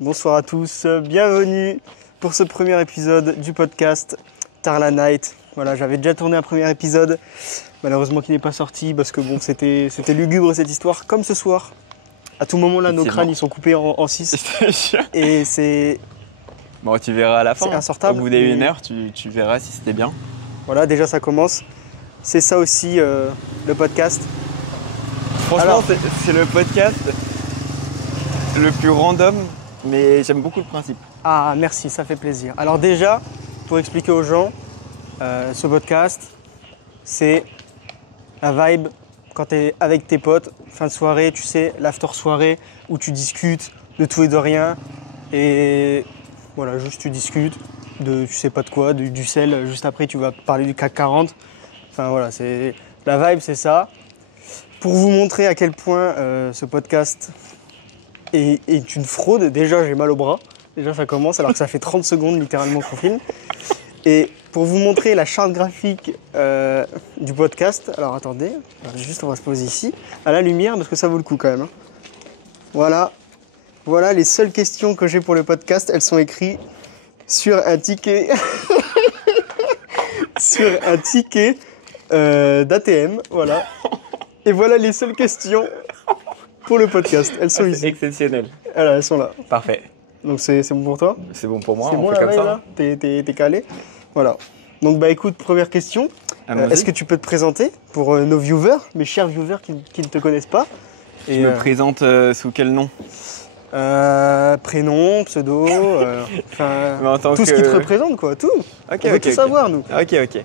Bonsoir à tous, bienvenue pour ce premier épisode du podcast Tarla Night. Voilà, j'avais déjà tourné un premier épisode, malheureusement qui n'est pas sorti parce que bon, c'était lugubre cette histoire. Comme ce soir, à tout moment là, nos crânes ils sont coupés en 6 et c'est... Bon, tu verras à la fin. C'est insortable. Au bout des 1 heure, tu verras si c'était bien. Voilà, déjà ça commence. C'est ça aussi le podcast. Franchement, c'est le podcast le plus random, mais j'aime beaucoup le principe. Ah, merci, ça fait plaisir. Alors déjà, pour expliquer aux gens, ce podcast, c'est la vibe quand tu es avec tes potes, fin de soirée, tu sais, l'after soirée, où tu discutes de tout et de rien. Et voilà, juste tu discutes de tu sais pas de quoi, du sel. Juste après, tu vas parler du CAC 40. Enfin voilà, la vibe, c'est ça. Pour vous montrer à quel point ce podcast est une fraude, déjà j'ai mal au bras. Déjà ça commence alors que ça fait 30 secondes littéralement qu'on filme. Et pour vous montrer la charte graphique du podcast, alors attendez, juste on va se poser ici, à la lumière parce que ça vaut le coup quand même. Voilà, voilà les seules questions que j'ai pour le podcast, elles sont écrites sur un ticket, sur un ticket d'ATM, voilà. Et voilà les seules questions pour le podcast, elles sont ici. Exceptionnel. Voilà, elles sont là. Parfait. Donc c'est bon pour toi? C'est bon pour moi, c'est on bon, fait comme veille, ça. Là t'es calé? Voilà. Donc bah écoute, première question. Est-ce que tu peux te présenter pour nos viewers, mes chers viewers qui ne te connaissent pas? Tu me présentes sous quel nom? Prénom, pseudo, tout ce qui te représente quoi, tout. Okay, on veut tout savoir nous. Ok.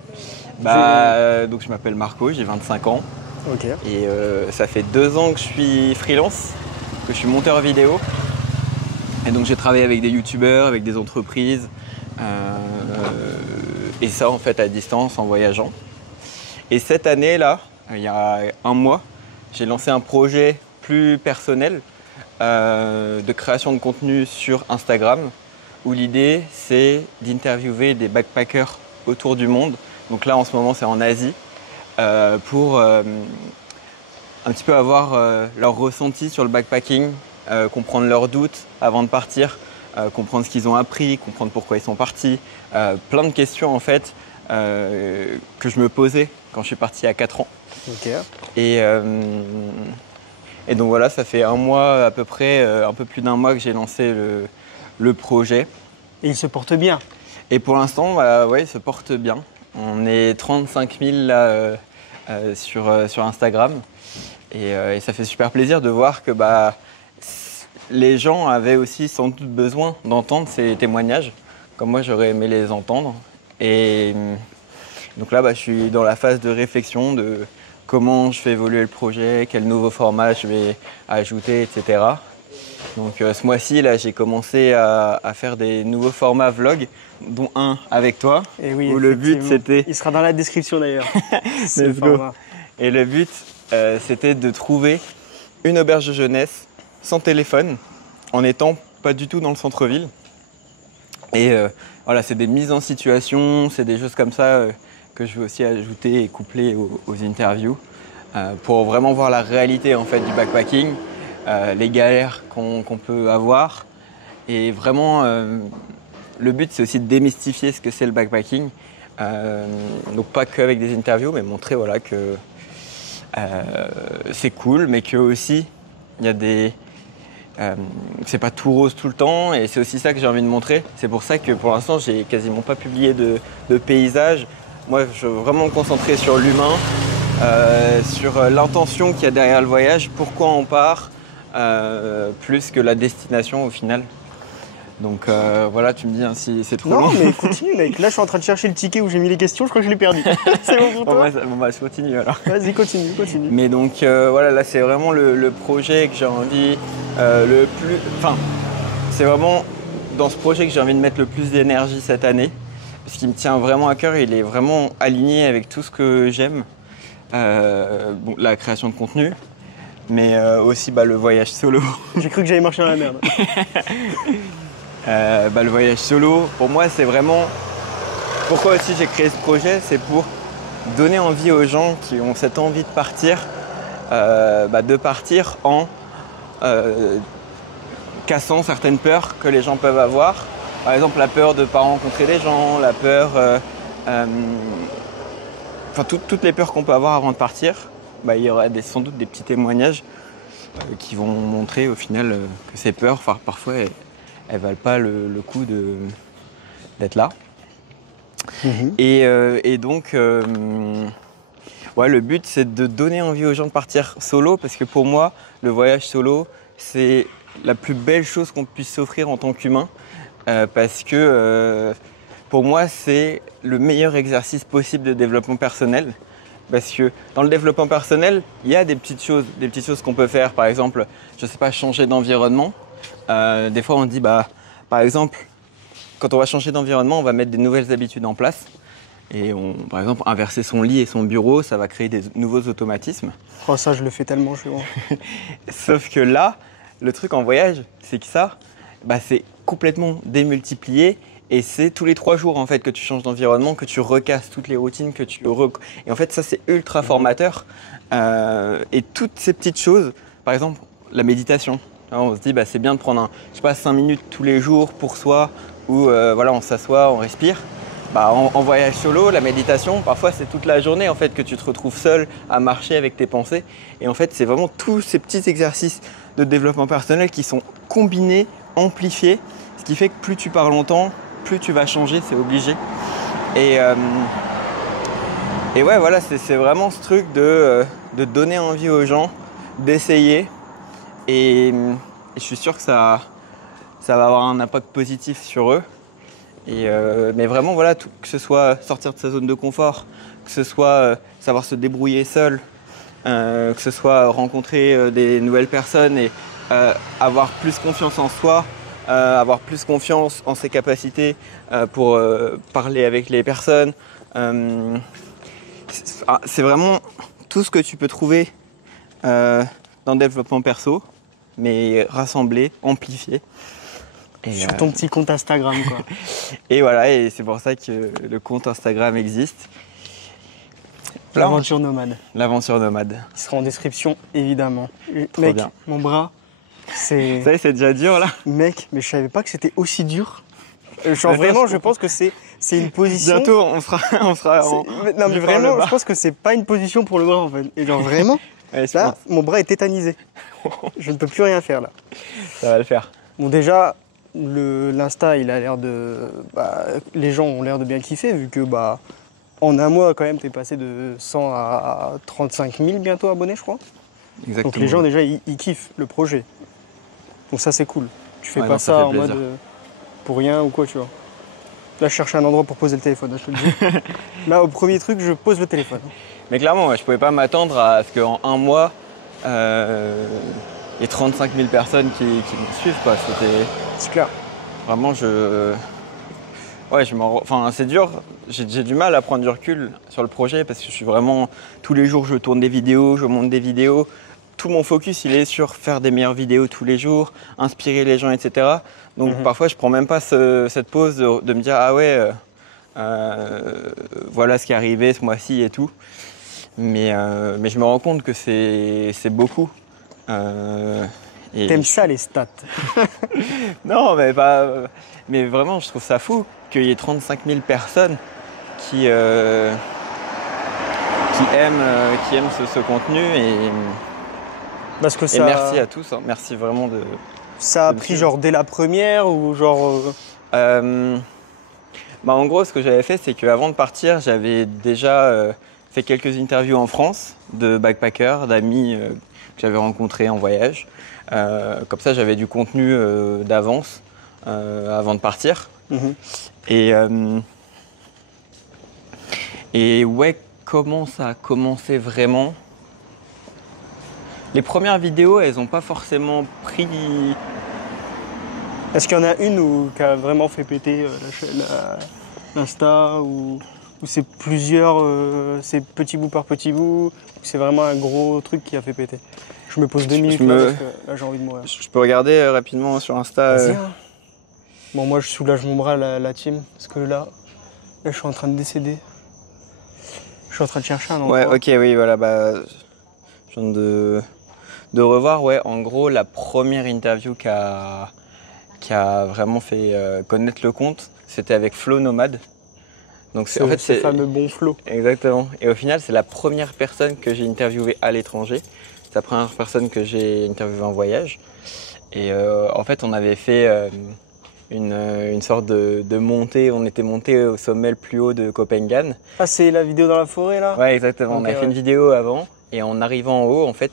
Bah, donc je m'appelle Marco, j'ai 25 ans. Ok. Et ça fait 2 ans que je suis freelance, que je suis monteur vidéo. Et donc j'ai travaillé avec des youtubeurs, avec des entreprises. Et ça en fait à distance, en voyageant. Et cette année là, il y a 1 mois, j'ai lancé un projet plus personnel de création de contenu sur Instagram, où l'idée c'est d'interviewer des backpackers autour du monde. Donc là en ce moment c'est en Asie, pour un petit peu avoir leur ressenti sur le backpacking, comprendre leurs doutes avant de partir, comprendre ce qu'ils ont appris, comprendre pourquoi ils sont partis. Plein de questions en fait que je me posais quand je suis parti il y a 4 ans. Ok. Et donc voilà, ça fait 1 mois à peu près, un peu plus d'1 mois que j'ai lancé le projet. Et il se porte bien? Et pour l'instant, ouais, il se porte bien. On est 35 000 là, sur Instagram. Et ça fait super plaisir de voir que les gens avaient aussi sans doute besoin d'entendre ces témoignages, comme moi j'aurais aimé les entendre. Et donc là, je suis dans la phase de réflexion de comment je fais évoluer le projet, quel nouveau format je vais ajouter, etc. Donc ce mois-ci, là, j'ai commencé à faire des nouveaux formats vlog, dont un avec toi, et oui, où le but c'était... Il sera dans la description d'ailleurs. Let's go. Et le but, c'était de trouver une auberge de jeunesse sans téléphone, en étant pas du tout dans le centre-ville. Et voilà, c'est des mises en situation, c'est des choses comme ça que je veux aussi ajouter et coupler aux interviews, pour vraiment voir la réalité en fait du backpacking, les galères qu'on peut avoir. Et vraiment, le but c'est aussi de démystifier ce que c'est le backpacking. Donc pas qu'avec des interviews, mais montrer voilà, que c'est cool, mais que aussi il y a des... c'est pas tout rose tout le temps, et c'est aussi ça que j'ai envie de montrer. C'est pour ça que pour l'instant j'ai quasiment pas publié de paysages. Moi je veux vraiment me concentrer sur l'humain, sur l'intention qu'il y a derrière le voyage, pourquoi on part, plus que la destination au final. Donc voilà, tu me dis hein, si c'est trop long. Non mais continue mec, là je suis en train de chercher le ticket où j'ai mis les questions, je crois que je l'ai perdu. C'est bon pour toi? Bon, je continue alors. Vas-y, continue. Mais donc voilà, là c'est vraiment le projet que j'ai envie le plus... Enfin, c'est vraiment dans ce projet que j'ai envie de mettre le plus d'énergie cette année. Parce qu'il me tient vraiment à cœur, il est vraiment aligné avec tout ce que j'aime. La création de contenu, mais aussi le voyage solo. J'ai cru que j'allais marcher dans la merde. Le voyage solo, pour moi, c'est vraiment... Pourquoi aussi j'ai créé ce projet, c'est pour donner envie aux gens qui ont cette envie de partir en cassant certaines peurs que les gens peuvent avoir. Par exemple, la peur de ne pas rencontrer des gens, la peur... toutes les peurs qu'on peut avoir avant de partir. Il y aura sans doute des petits témoignages qui vont montrer au final que ces peurs, parfois, elles valent pas le coup d'être là. Et donc, le but, c'est de donner envie aux gens de partir solo, parce que pour moi, le voyage solo, c'est la plus belle chose qu'on puisse s'offrir en tant qu'humain, parce que pour moi, c'est le meilleur exercice possible de développement personnel. Parce que dans le développement personnel, il y a des petites choses qu'on peut faire. Par exemple, je sais pas, changer d'environnement. Des fois, on dit, par exemple, quand on va changer d'environnement, on va mettre des nouvelles habitudes en place. Et par exemple, inverser son lit et son bureau, ça va créer des nouveaux automatismes. Oh, ça, je le fais tellement, je vois. Sauf que là, le truc en voyage, c'est que ça, c'est complètement démultiplié. Et c'est tous les 3 jours en fait que tu changes d'environnement, que tu recasses toutes les routines, et en fait ça c'est ultra formateur. Et toutes ces petites choses, par exemple la méditation. Alors, on se dit c'est bien de prendre 5 minutes tous les jours pour soi, où on s'assoit, on respire. En voyage solo, la méditation, parfois c'est toute la journée en fait que tu te retrouves seul à marcher avec tes pensées. Et en fait c'est vraiment tous ces petits exercices de développement personnel qui sont combinés, amplifiés, ce qui fait que plus tu pars longtemps, plus tu vas changer, c'est obligé. Et c'est vraiment ce truc de donner envie aux gens, d'essayer. Et je suis sûr que ça va avoir un impact positif sur eux. Mais vraiment, que ce soit sortir de sa zone de confort, que ce soit savoir se débrouiller seul, que ce soit rencontrer des nouvelles personnes et avoir plus confiance en soi, avoir plus confiance en ses capacités pour parler avec les personnes. C'est vraiment tout ce que tu peux trouver dans le développement perso, mais rassemblé, amplifié. Sur ton petit compte Instagram, quoi. Et c'est pour ça que le compte Instagram existe. L'aventure nomade. L'aventure nomade. Il sera en description, évidemment. Trop mec, bien. Mon bras, c'est... Ça y est, c'est déjà dur, là. Mec, mais je savais pas que c'était aussi dur. Je pense que c'est une position... Bientôt, on sera Non, mais vraiment, je pense que c'est pas une position pour le bras, en fait. Et vraiment, là, mon bras est tétanisé. Je ne peux plus rien faire, là. Ça va le faire. Bon, déjà... L'Insta, il a l'air de... les gens ont l'air de bien kiffer, vu que en un mois, quand même, t'es passé de 100 à 35 000 bientôt abonnés, je crois. Exactement. Donc les gens, déjà, ils kiffent le projet. Donc ça, c'est cool. Tu fais pas ça en mode pour rien ou quoi, tu vois. Là, je cherche un endroit pour poser le téléphone, je te le dis. Là, au premier truc, je pose le téléphone. Mais clairement, je pouvais pas m'attendre à ce qu'en un mois, il y ait 35 000 personnes qui me suivent, quoi. C'est clair. Vraiment, c'est dur. J'ai du mal à prendre du recul sur le projet parce que je suis vraiment... Tous les jours, je tourne des vidéos, je monte des vidéos. Tout mon focus, il est sur faire des meilleures vidéos tous les jours, inspirer les gens, etc. Donc parfois, je prends même pas cette pause de me dire « Ah ouais, voilà ce qui est arrivé ce mois-ci et tout ». Mais je me rends compte que c'est beaucoup. T'aimes ça, les stats? Non, mais vraiment, je trouve ça fou qu'il y ait 35 000 personnes qui aiment ce contenu. Parce que et merci à tous. Hein. Merci vraiment de... Ça a pris genre dès la première ou genre... En gros, ce que j'avais fait, c'est qu'avant de partir, j'avais déjà fait quelques interviews en France de backpackers, d'amis que j'avais rencontrés en voyage. Comme ça, j'avais du contenu d'avance avant de partir. Et ouais, comment ça a commencé vraiment? Les premières vidéos, elles n'ont pas forcément pris... Est-ce qu'il y en a une qui a vraiment fait péter l'Insta ou c'est plusieurs, c'est petit bout par petit bout, ou c'est vraiment un gros truc qui a fait péter? Je me pose 2 minutes parce que là j'ai envie de mourir. Je peux regarder rapidement sur Insta. Vas-y, hein. Bon, moi je soulage mon bras la team parce que là je suis en train de décéder. Je suis en train de chercher un endroit. Ouais, ok, oui, voilà, je viens de De revoir, ouais, en gros, la première interview qui a vraiment fait connaître le compte, c'était avec Flo Nomade. Donc En fait, c'est le fameux bon Flo. Exactement. Et au final, c'est la première personne que j'ai interviewée à l'étranger. C'est la première personne que j'ai interviewée en voyage. Et en fait, on avait fait une sorte de montée. On était monté au sommet le plus haut de Copenhague. Ah, c'est la vidéo dans la forêt là? Ouais, exactement. Okay, on avait fait une vidéo avant. Et en arrivant en haut, en fait,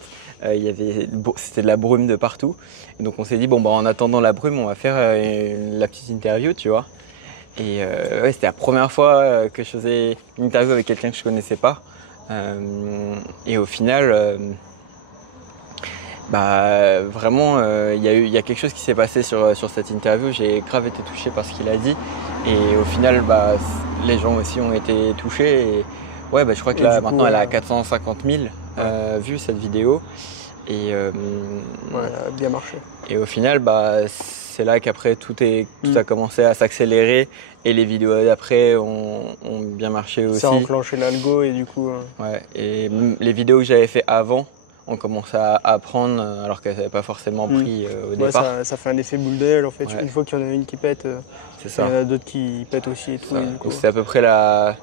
c'était de la brume de partout. Et donc on s'est dit, bon, bah, en attendant la brume, on va faire la petite interview, tu vois. Et ouais, c'était la première fois que je faisais une interview avec quelqu'un que je connaissais pas. Et au final, bah, vraiment, il y a quelque chose qui s'est passé sur cette interview. J'ai grave été touché par ce qu'il a dit. Et au final, bah, les gens aussi ont été touchés. Et ouais, bah, je crois que là, maintenant, elle a 450 000 vues, cette vidéo. Et ouais, elle a bien marché. Et au final, bah, c'est là qu'après tout a commencé à s'accélérer et les vidéos d'après ont bien marché aussi. Ça a enclenché l'algo et du coup. Ouais, et les vidéos que j'avais fait avant ont commencé à prendre alors qu'elles n'avaient pas forcément pris au départ. Ça fait un effet boule de neige en fait. Ouais. Une fois qu'il y en a une qui pète, il y en a d'autres qui pètent aussi et tout. C'est à peu près la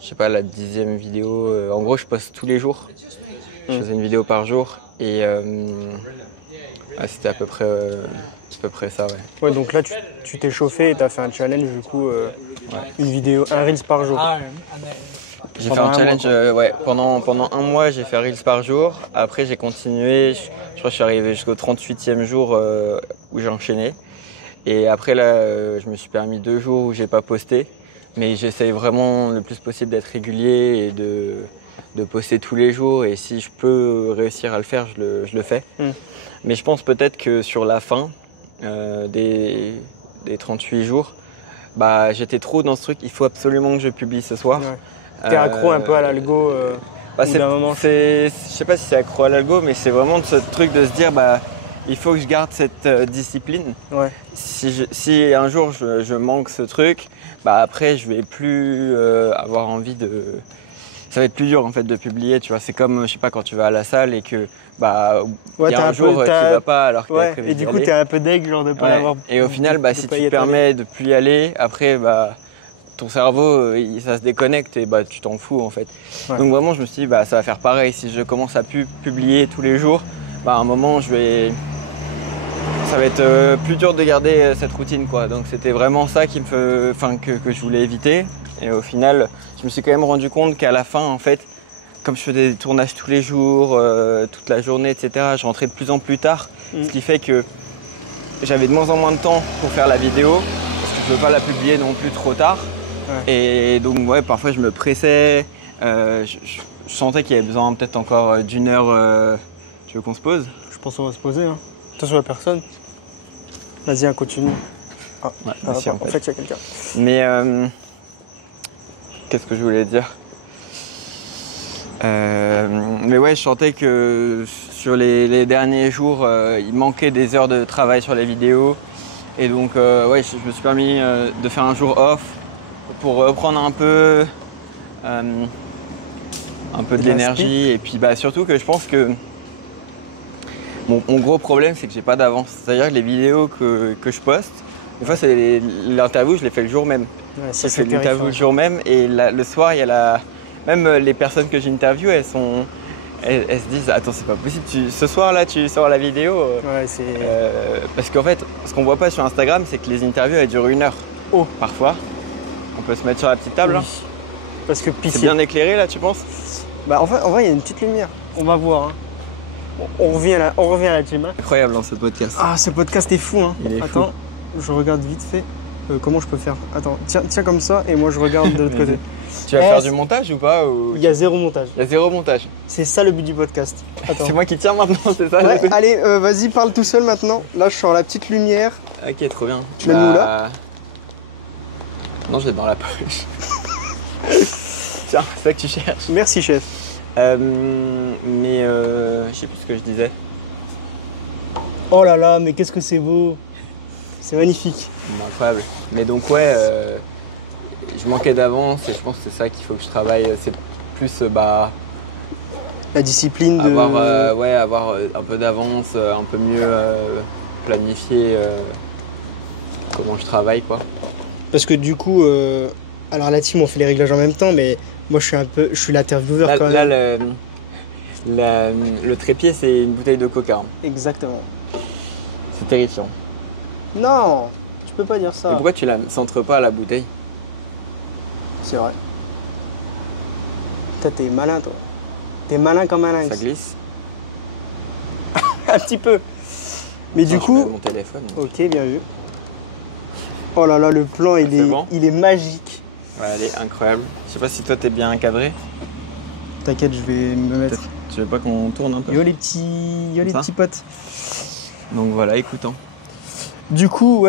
10e vidéo. En gros, je poste tous les jours. Je faisais une vidéo par jour et c'était à peu près ça, ouais. Ouais, donc là, tu t'es chauffé et tu as fait un challenge, du coup, une vidéo, un Reels par jour. J'ai fait un challenge, ouais, pendant un mois, j'ai fait un Reels par jour. Après, j'ai continué, je crois que je suis arrivé jusqu'au 38e jour où j'ai enchaîné. Et après, là, je me suis permis 2 jours où j'ai pas posté. Mais j'essaye vraiment le plus possible d'être régulier et de poster tous les jours. Et si je peux réussir à le faire, je le fais. Mais je pense peut-être que sur la fin des 38 jours, bah, j'étais trop dans ce truc, il faut absolument que je publie ce soir. Ouais. T'es accro un peu à l'algo je sais pas si c'est accro à l'algo, mais c'est vraiment ce truc de se dire bah, il faut que je garde cette discipline. Ouais. Si un jour je manque ce truc, bah, après je vais plus avoir envie de... Ça va être plus dur en fait de publier, tu vois. C'est comme, je sais pas, quand tu vas à la salle et que bah, y a un jour tu vas pas alors que t'as prévu et du coup t'es un peu deg genre de pas l'avoir. Et au final, bah, si tu te permets de plus y aller, après bah, ton cerveau ça se déconnecte et bah, tu t'en fous en fait. Ouais. Donc vraiment je me suis dit bah, ça va faire pareil. Si je commence à publier tous les jours, bah, à un moment ça va être plus dur de garder cette routine, quoi. Donc c'était vraiment ça que je voulais éviter. Et au final, je me suis quand même rendu compte qu'à la fin, en fait, comme je faisais des tournages tous les jours, toute la journée, etc., je rentrais de plus en plus tard. Ce qui fait que j'avais de moins en moins de temps pour faire la vidéo, parce que je ne veux pas la publier non plus trop tard. Ouais. Et donc, ouais, parfois, je me pressais. Je sentais qu'il y avait besoin peut-être encore d'1 heure. Tu veux qu'on se pose? Je pense qu'on va se poser. Hein. Attention à personne. Vas-y, on continue. Ah, ouais, en fait, il y a quelqu'un. Mais... qu'est-ce que je voulais dire? Mais ouais, je sentais que sur les derniers jours, il manquait des heures de travail sur les vidéos. Et donc, ouais, je me suis permis de faire un jour off pour reprendre un peu de l'énergie. Et puis bah, surtout que je pense que mon gros problème, c'est que j'ai pas d'avance. C'est-à-dire que les vidéos que je poste, des fois, l'interview, je l'ai fait le jour même. Ouais, j'ai fait l'interview le jour même et le soir, il y a même les personnes que j'interviewe, elles se disent attends, c'est pas possible, ce soir-là, tu sors la vidéo. Ouais, parce qu'en fait, ce qu'on voit pas sur Instagram, c'est que les interviews, elles durent 1 heure. Oh. Parfois. On peut se mettre sur la petite table. Oui. Hein. Parce que c'est bien éclairé là, tu penses? Bah, en vrai, il y a une petite lumière. On va voir. Hein. On revient à la gym. Hein. Incroyable dans ce podcast. Ah, ce podcast est fou. Hein. Attends, je regarde vite fait. Comment je peux faire? Attends, tiens comme ça et moi je regarde de l'autre côté. Tu vas faire du montage ou pas Il y a 0 montage. Il y a 0 montage. C'est ça le but du podcast. C'est moi qui tiens maintenant, c'est ça? Ouais, allez, vas-y, parle tout seul maintenant. Là, je sors la petite lumière. Ok, trop bien. Tu l'as mis où là? Non, je l'ai dans la poche. Tiens, c'est ça que tu cherches. Merci, chef. Mais je sais plus ce que je disais. Oh là là, mais qu'est-ce que c'est beau. C'est magnifique. Incroyable. Mais donc ouais, je manquais d'avance et je pense que c'est ça qu'il faut que je travaille. C'est plus La discipline de... Avoir un peu d'avance, un peu mieux planifier comment je travaille, quoi. Parce que du coup, alors la team, on fait les réglages en même temps, mais moi, je suis l'intervieweur quand Là, même. le trépied, c'est une bouteille de coca, hein. Exactement. C'est terrifiant. Non, tu peux pas dire Et ça. pourquoi tu la centres pas à la bouteille? C'est vrai. Toi, t'es malin, toi. T'es malin comme un lynx. Ça glisse. Un petit peu. Mais Attends, du je coup... mets mon téléphone. Ok, bien vu. Oh là là, le plan, Bon il est magique. Ouais, elle est incroyable. Je sais pas si toi t'es bien encadré. T'inquiète, je vais me mettre... Tu veux pas qu'on tourne un peu? Yo les petits potes. Donc voilà, écoutant. Du coup,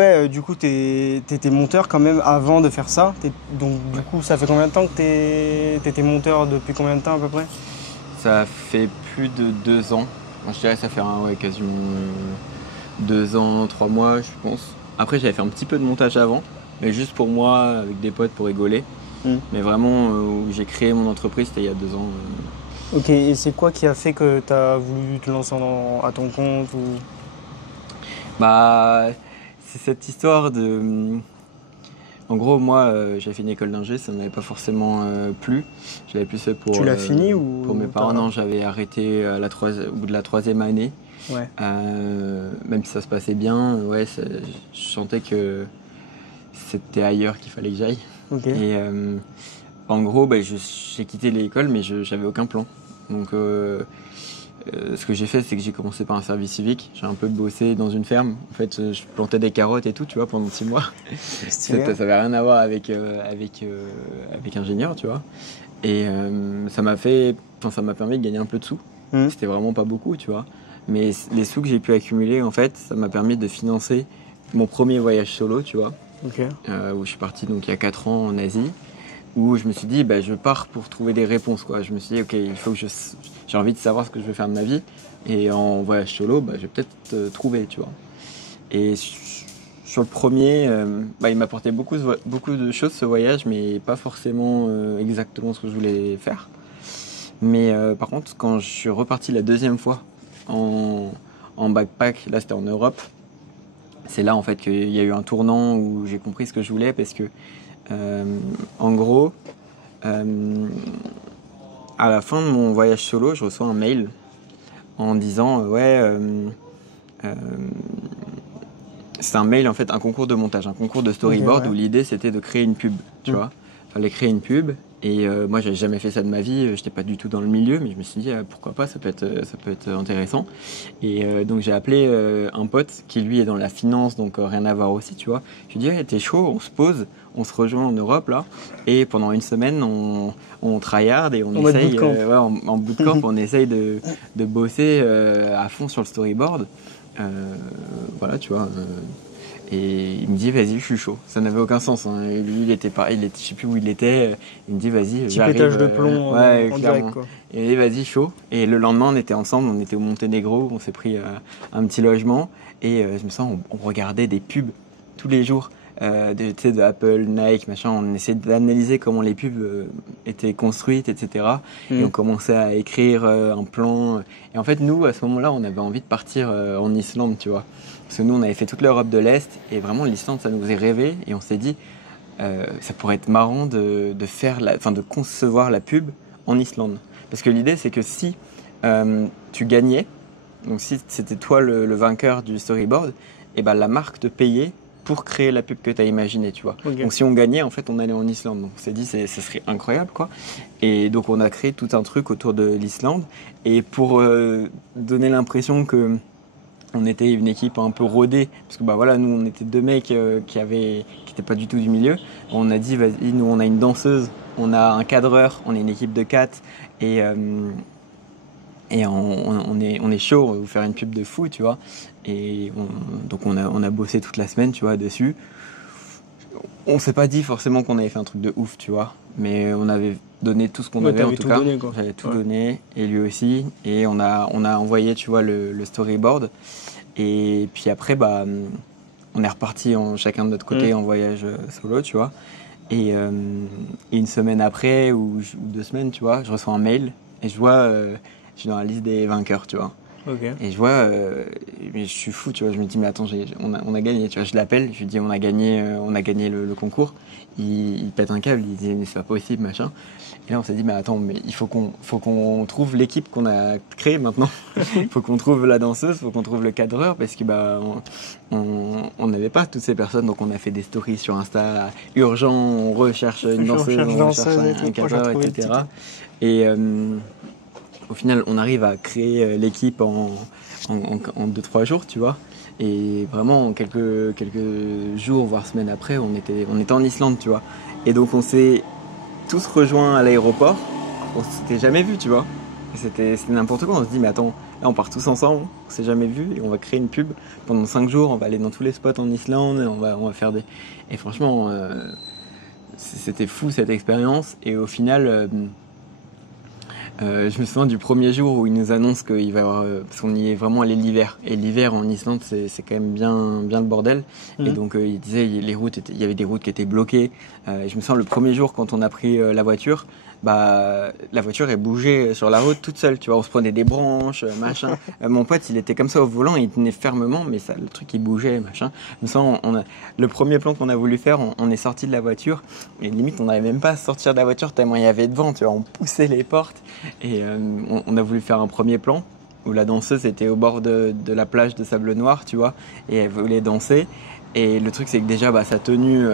t'étais monteur quand même avant de faire ça. Donc du coup, ça fait combien de temps que t'étais monteur, depuis combien de temps à peu près? Ça fait plus de 2 ans. Moi, je dirais que ça fait quasiment 2 ans, 3 mois, je pense. Après, j'avais fait un petit peu de montage avant, mais juste pour moi, avec des potes pour rigoler. Mais vraiment, où j'ai créé mon entreprise, c'était il y a 2 ans. Ok, et c'est quoi qui a fait que t'as voulu te lancer à ton compte ou... Bah, c'est cette histoire de... En gros, moi, j'avais fait une école d'ingé, ça ne m'avait pas forcément plu. Je l'avais plus fait pour... Tu l'as fini ou... Pour mes parents, non, j'avais arrêté au bout de la 3e année. Ouais. Même si ça se passait bien, je sentais que c'était ailleurs qu'il fallait que j'aille. Ok. Et en gros, j'ai quitté l'école, mais j'avais aucun plan. Donc, ce que j'ai fait, c'est que j'ai commencé par un service civique. J'ai un peu bossé dans une ferme. En fait, je plantais des carottes et tout, tu vois, pendant 6 mois. Ça n'avait rien à voir avec ingénieur, tu vois. Et ça m'a permis de gagner un peu de sous. C'était vraiment pas beaucoup, tu vois. Mais les sous que j'ai pu accumuler, en fait, ça m'a permis de financer mon premier voyage solo, tu vois. Okay. Où je suis parti donc il y a 4 ans en Asie, où je me suis dit, je pars pour trouver des réponses, quoi. Je me suis dit, ok, il faut que j'ai envie de savoir ce que je veux faire de ma vie, et en voyage solo, je vais peut-être trouver, tu vois. Et sur le premier, il m'apportait beaucoup de choses, ce voyage, mais pas forcément exactement ce que je voulais faire. Mais par contre, quand je suis reparti la 2e fois en backpack, là c'était en Europe, c'est là en fait qu'il y a eu un tournant où j'ai compris ce que je voulais, parce que en gros, à la fin de mon voyage solo, je reçois un mail en disant c'est un mail en fait, un concours de montage, un concours de storyboard, où l'idée c'était de créer une pub, tu vois. Fallait créer une pub, et moi j'avais jamais fait ça de ma vie, j'étais pas du tout dans le milieu, mais je me suis dit pourquoi pas, ça peut être intéressant. Et donc j'ai appelé un pote qui lui est dans la finance, donc rien à voir aussi, tu vois. Je lui ai dit t'es chaud, on se pose, on se rejoint en Europe là, et pendant une semaine on tryhard et on essaye en bootcamp, on essaye de bosser à fond sur le storyboard. Voilà, tu vois. Et il me dit vas-y, je suis chaud. Ça n'avait aucun sens, hein. Et lui il était pas, je sais plus où il était. Il me dit vas-y, j'arrive. Petit pétage de plomb en direct, quoi. Et vas-y, chaud. Et le lendemain on était ensemble, on était au Monténégro, on s'est pris un petit logement, et je me sens, on regardait des pubs tous les jours. De Apple, Nike, machin, on essayait d'analyser comment les pubs étaient construites, etc. Et on commençait à écrire un plan. Et en fait, nous, à ce moment-là, on avait envie de partir en Islande, tu vois. Parce que nous, on avait fait toute l'Europe de l'Est, et vraiment, l'Islande, ça nous faisait rêver. Et on s'est dit, ça pourrait être marrant de concevoir la pub en Islande. Parce que l'idée, c'est que si tu gagnais, donc si c'était toi le vainqueur du storyboard, et la marque te payait pour créer la pub que tu as imaginée, tu vois. Okay. Donc si on gagnait, en fait, on allait en Islande. Donc on s'est dit, ce serait incroyable, quoi. Et donc on a créé tout un truc autour de l'Islande. Et pour donner l'impression que on était une équipe un peu rodée, parce que nous on était 2 mecs qui étaient pas du tout du milieu. On a dit, vas-y, nous on a une danseuse, on a un cadreur, on est une équipe de 4, et on est chaud, on va vous faire une pub de fou, tu vois. Et donc on a bossé toute la semaine, tu vois, dessus. On s'est pas dit forcément qu'on avait fait un truc de ouf, tu vois, mais on avait donné tout ce qu'on avait, en tout cas. J'avais tout donné, et lui aussi. Et on a envoyé, tu vois, le storyboard. Et puis après, on est reparti chacun de notre côté en voyage solo, tu vois. Et une semaine après, ou 2 semaines, tu vois, je reçois un mail, et je vois je suis dans la liste des vainqueurs, tu vois. Ok. Et je vois, mais je suis fou, tu vois. Je me dis, mais attends, on a gagné, tu vois. Je l'appelle, je lui dis, on a gagné le concours. Il pète un câble, il dit, mais c'est pas possible, machin. Et là, on s'est dit, mais attends, mais faut qu'on trouve l'équipe qu'on a créée maintenant. Il faut qu'on trouve la danseuse, faut qu'on trouve le cadreur, parce que on n'avait pas toutes ces personnes, donc on a fait des stories sur Insta, urgent, on recherche une danseuse, on recherche un cadreur, etc. Et au final, on arrive à créer l'équipe en 2-3 jours, tu vois. Et vraiment, quelques jours, voire semaines après, on était en Islande, tu vois. Et donc, on s'est tous rejoints à l'aéroport. On s'était jamais vus, tu vois. C'était n'importe quoi. On se dit, mais attends, là, on part tous ensemble, on s'est jamais vus, et on va créer une pub pendant 5 jours. On va aller dans tous les spots en Islande, et on va faire des. Et franchement, c'était fou cette expérience. Et au final. Je me souviens du premier jour où ils nous annoncent qu'il va y avoir, parce qu'on y est vraiment allé l'hiver, et l'hiver en Islande c'est quand même bien le bordel. Et donc ils disaient il y avait des routes qui étaient bloquées. Je me souviens le premier jour quand on a pris la voiture, la voiture elle bougeait sur la route toute seule, tu vois, on se prenait des branches, machin. Mon pote il était comme ça au volant, il tenait fermement, mais ça, le truc il bougeait, machin. Je me souviens, le premier plan qu'on a voulu faire, on est sorti de la voiture, et limite on n'arrivait même pas à sortir de la voiture tellement il y avait de vent, tu vois, on poussait les portes. Et on a voulu faire un premier plan où la danseuse était au bord de la plage de sable noir, tu vois, et elle voulait danser. Et le truc, c'est que déjà, sa tenue,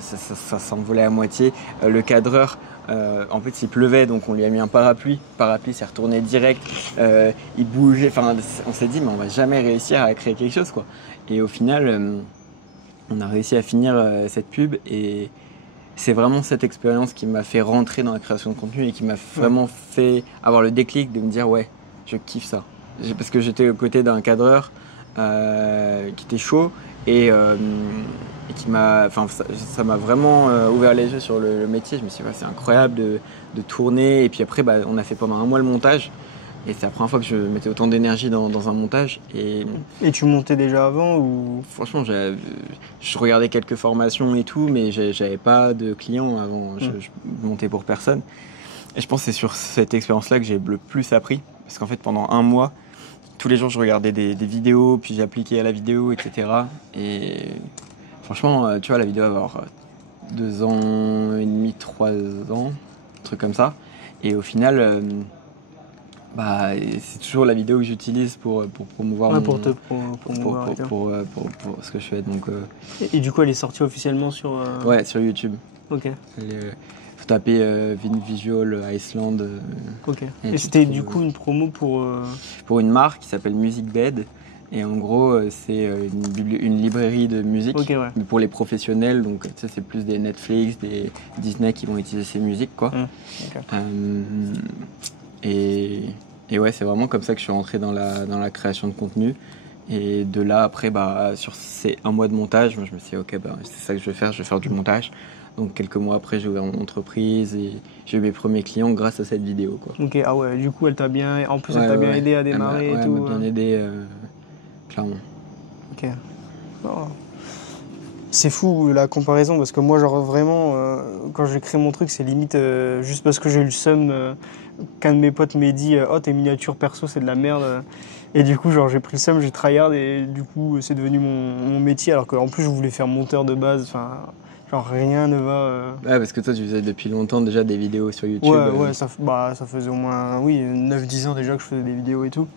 ça s'envolait à moitié. Le cadreur, en fait, il pleuvait, donc on lui a mis un parapluie. Le parapluie s'est retourné direct. Il bougeait. Enfin, on s'est dit, mais on va jamais réussir à créer quelque chose, quoi. Et au final, on a réussi à finir cette pub. Et c'est vraiment cette expérience qui m'a fait rentrer dans la création de contenu et qui m'a vraiment fait avoir le déclic de me dire, ouais, je kiffe ça. Parce que j'étais aux côtés d'un cadreur qui était chaud. Et qui ça m'a vraiment ouvert les yeux sur le métier. Je me suis dit, c'est incroyable de tourner. Et puis après, on a fait pendant 1 mois le montage. Et c'est la première fois que je mettais autant d'énergie dans un montage. Et tu montais déjà avant ou... Franchement, je regardais quelques formations et tout, mais j'avais pas de clients avant. Je montais pour personne. Et je pense que c'est sur cette expérience-là que j'ai le plus appris. Parce qu'en fait, pendant 1 mois, tous les jours, je regardais des vidéos, puis j'appliquais à la vidéo, etc. Et franchement, tu vois, la vidéo va avoir 2 ans et demi, 3 ans, un truc comme ça. Et au final, c'est toujours la vidéo que j'utilise pour promouvoir pour ce que je fais. Donc, Et du coup, elle est sortie officiellement sur... Ouais, sur YouTube. Ok. Faut taper Visual Iceland. Ok. Et c'était du coup une promo pour une marque qui s'appelle Music Bed. Et en gros, c'est une librairie de musique, mais pour les professionnels. Donc, tu sais, c'est plus des Netflix, des Disney qui vont utiliser ces musiques, quoi. Et ouais, c'est vraiment comme ça que je suis rentré dans la création de contenu. Et de là, après, sur ces 1 mois de montage, moi, je me suis dit, ok, c'est ça que je vais faire du montage. Donc quelques mois après, j'ai ouvert mon entreprise et j'ai eu mes premiers clients grâce à cette vidéo, quoi. Ok, ah ouais, du coup, elle t'a bien aidé à démarrer et tout. Elle m'a bien aidé, clairement. Ok. Oh. C'est fou la comparaison parce que moi, genre vraiment, quand j'ai créé mon truc, c'est limite juste parce que j'ai eu le seum qu'un de mes potes m'ait dit oh, tes miniatures perso, c'est de la merde. Et du coup, genre, j'ai pris le seum, j'ai tryhard et du coup, c'est devenu mon métier alors qu'en plus, je voulais faire monteur de base. Enfin. Genre rien ne va... Ouais, parce que toi, tu faisais depuis longtemps déjà des vidéos sur YouTube. Ouais, ça faisait au moins 9-10 ans déjà que je faisais des vidéos et tout.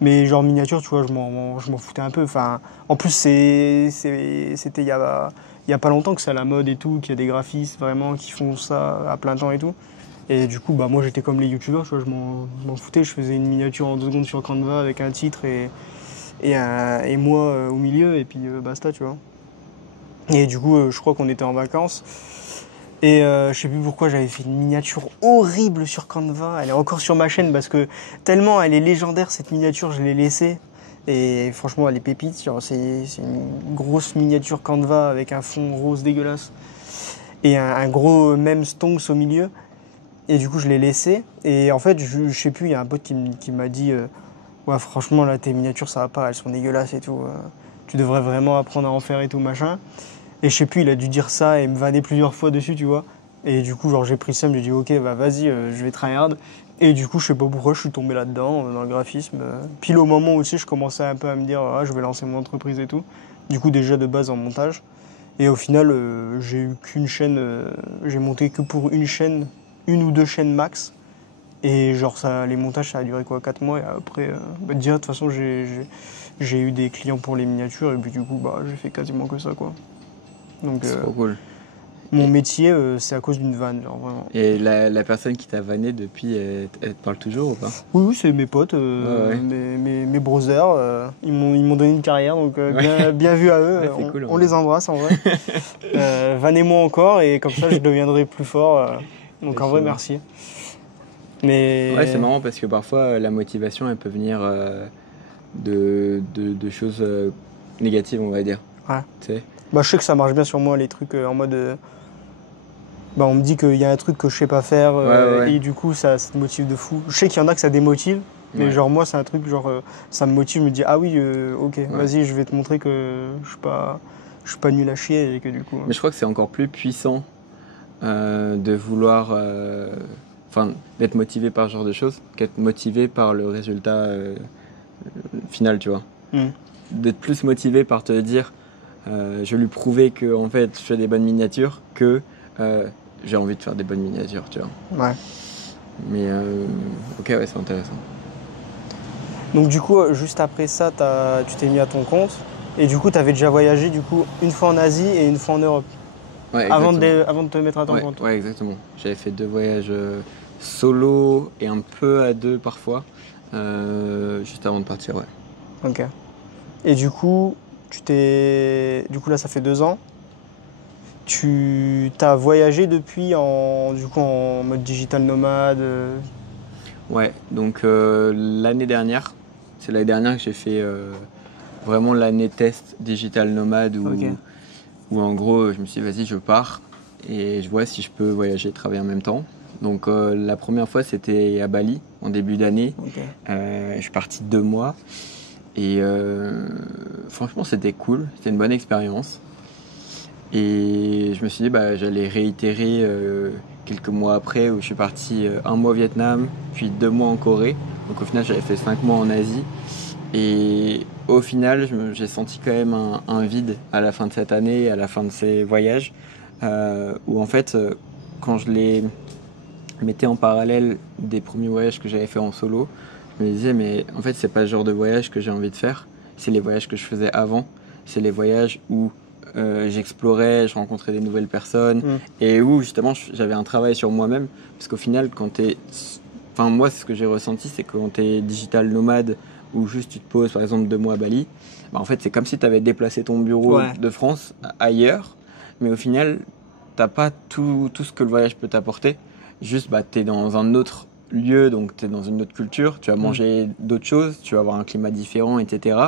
Mais genre miniature, tu vois, je m'en foutais un peu. Enfin, en plus, c'était il y a pas longtemps que c'est à la mode et tout, qu'il y a des graphistes vraiment qui font ça à plein temps et tout. Et du coup, moi, j'étais comme les youtubeurs, tu vois, je m'en foutais. Je faisais une miniature en 2 secondes sur Canva avec un titre et moi au milieu et puis basta, tu vois. Et du coup, je crois qu'on était en vacances. Et je sais plus pourquoi j'avais fait une miniature horrible sur Canva. Elle est encore sur ma chaîne parce que tellement elle est légendaire cette miniature, je l'ai laissée. Et franchement, elle est pépite. Genre, c'est une grosse miniature Canva avec un fond rose dégueulasse. Et un gros meme stonks au milieu. Et du coup, je l'ai laissée. Et en fait, je sais plus, il y a un pote qui m'a dit ouais, franchement, là, tes miniatures, ça va pas, elles sont dégueulasses et tout. Tu devrais vraiment apprendre à en faire et tout, machin. Et je sais plus, il a dû dire ça et me vanner plusieurs fois dessus, tu vois. Et du coup, genre, j'ai pris ça, je me dit, ok, vas-y, je vais tryhard. Et du coup, je sais pas pourquoi je suis tombé là-dedans, dans le graphisme. Pile au moment où aussi je commençais un peu à me dire, ah, je vais lancer mon entreprise et tout. Du coup, déjà de base en montage. Et au final, j'ai eu qu'une chaîne, j'ai monté que pour une chaîne, une ou deux chaînes max. Et genre, ça, les montages, ça a duré quoi, 4 mois. Et après, déjà, de toute façon, j'ai eu des clients pour les miniatures. Et puis du coup, bah, j'ai fait quasiment que ça, quoi. Donc, C'est trop cool. mon Et- métier, c'est à cause d'une vanne, genre vraiment. Et la personne qui t'a vanné depuis, elle te parle toujours ou pas? Oui, oui, c'est mes potes, Ouais, ouais. mes brothers. Ils m'ont donné une carrière, donc Ouais. bien vu à eux. Ouais, c'est cool, en On vrai. les embrasse en vrai. Vannez-moi encore et comme ça je deviendrai plus fort. Donc en vrai, Effectivement. merci. Ouais, c'est Mais marrant parce que parfois la motivation elle peut venir de choses négatives, on va dire. ouais. Tu sais? Bah, je sais que ça marche bien sur moi, les trucs en mode. Bah, on me dit qu'il y a un truc que je sais pas faire Ouais, ouais, ouais. et du coup ça te motive de fou. Je sais qu'il y en a que ça démotive, mais Ouais, genre moi c'est un truc genre ça me motive, je me dis ah oui ok ouais. vas-y je vais te montrer que je suis pas nul à chier et que du coup Mais je crois que c'est encore plus puissant de vouloir. Enfin, d'être motivé par ce genre de choses qu'être motivé par le résultat final, tu vois. hmm. D'être plus motivé par te dire je vais lui prouver que en fait je fais des bonnes miniatures que euh, j'ai envie de faire des bonnes miniatures, tu vois. Ouais. Mais ok, ouais, c'est intéressant. Donc du coup juste après ça tu t'es mis à ton compte et du coup tu avais déjà voyagé du coup une fois en Asie et une fois en Europe Ouais, exactement. avant de te mettre à ton Ouais, compte. ouais, exactement. J'avais fait 2 voyages solo et un peu à deux parfois, juste avant de partir, ouais. Ok. Et du coup du coup là ça fait 2 ans. Tu t'as voyagé depuis du coup en mode digital nomade. Ouais, donc l'année dernière, c'est l'année dernière que j'ai fait vraiment l'année test digital nomade Ok. où en gros je me suis dit vas-y je pars et je vois si je peux voyager et travailler en même temps. Donc la première fois c'était à Bali en début d'année. Ok. Je suis parti 2 mois et franchement c'était cool, c'était une bonne expérience. Et je me suis dit bah j'allais réitérer quelques mois après où je suis parti 1 mois au Vietnam, puis 2 mois en Corée. Donc au final j'avais fait 5 mois en Asie. Et au final, j'ai senti quand même un vide à la fin de cette année, à la fin de ces voyages, où en fait, quand je les mettais en parallèle des premiers voyages que j'avais fait en solo, je me disais, mais en fait, c'est pas le genre de voyage que j'ai envie de faire, c'est les voyages que je faisais avant, c'est les voyages où j'explorais, je rencontrais des nouvelles personnes, Hmm. et où justement j'avais un travail sur moi-même, parce qu'au final, quand t'es... Enfin, moi, ce que j'ai ressenti, c'est que quand t'es digital nomade, ou juste tu te poses par exemple 2 mois à Bali, bah, en fait c'est comme si tu avais déplacé ton bureau Ouais. de France ailleurs, mais au final t'as pas tout ce que le voyage peut t'apporter. Juste bah, tu es dans un autre lieu, donc tu es dans une autre culture, tu vas Hmm. manger d'autres choses, tu vas avoir un climat différent, etc.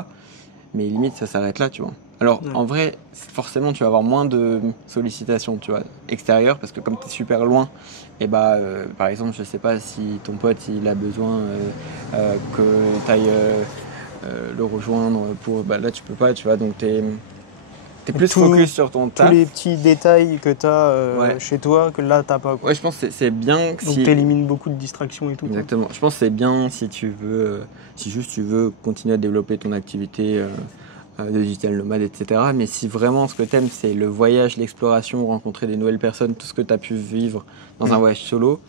Mais limite ça s'arrête là, tu vois. Alors Ouais. en vrai, forcément tu vas avoir moins de sollicitations, tu vois, extérieures, parce que comme tu es super loin, et bah par exemple je sais pas si ton pote il a besoin que tu ailles le rejoindre pour bah là tu peux pas, tu vois, donc t'es Donc, plus focus sur ton tous les taf. petits détails que t'as Ouais. chez toi que là t'as pas quoi. Ouais, je pense que c'est bien que Donc si t'élimines beaucoup de distractions et tout quoi. exactement. Je pense que c'est bien si tu veux si juste tu veux continuer à développer ton activité de digital nomade, etc. Mais si vraiment ce que t'aimes c'est le voyage, l'exploration, rencontrer des nouvelles personnes, tout ce que tu as pu vivre dans un voyage solo,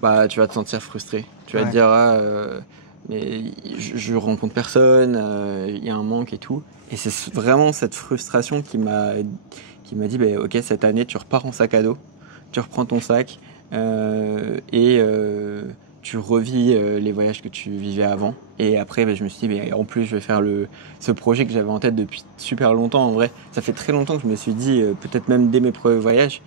bah tu vas te sentir frustré. Tu vas te Ouais. dire ah, mais je rencontre personne, il y a un manque et tout. Et c'est vraiment cette frustration qui m'a dit bah, ok cette année tu repars en sac à dos, tu reprends ton sac et tu revis les voyages que tu vivais avant. Et après bah, je me suis dit bah, en plus je vais faire ce projet que j'avais en tête depuis super longtemps en vrai. Ça fait très longtemps que je me suis dit peut-être même dès mes premiers voyages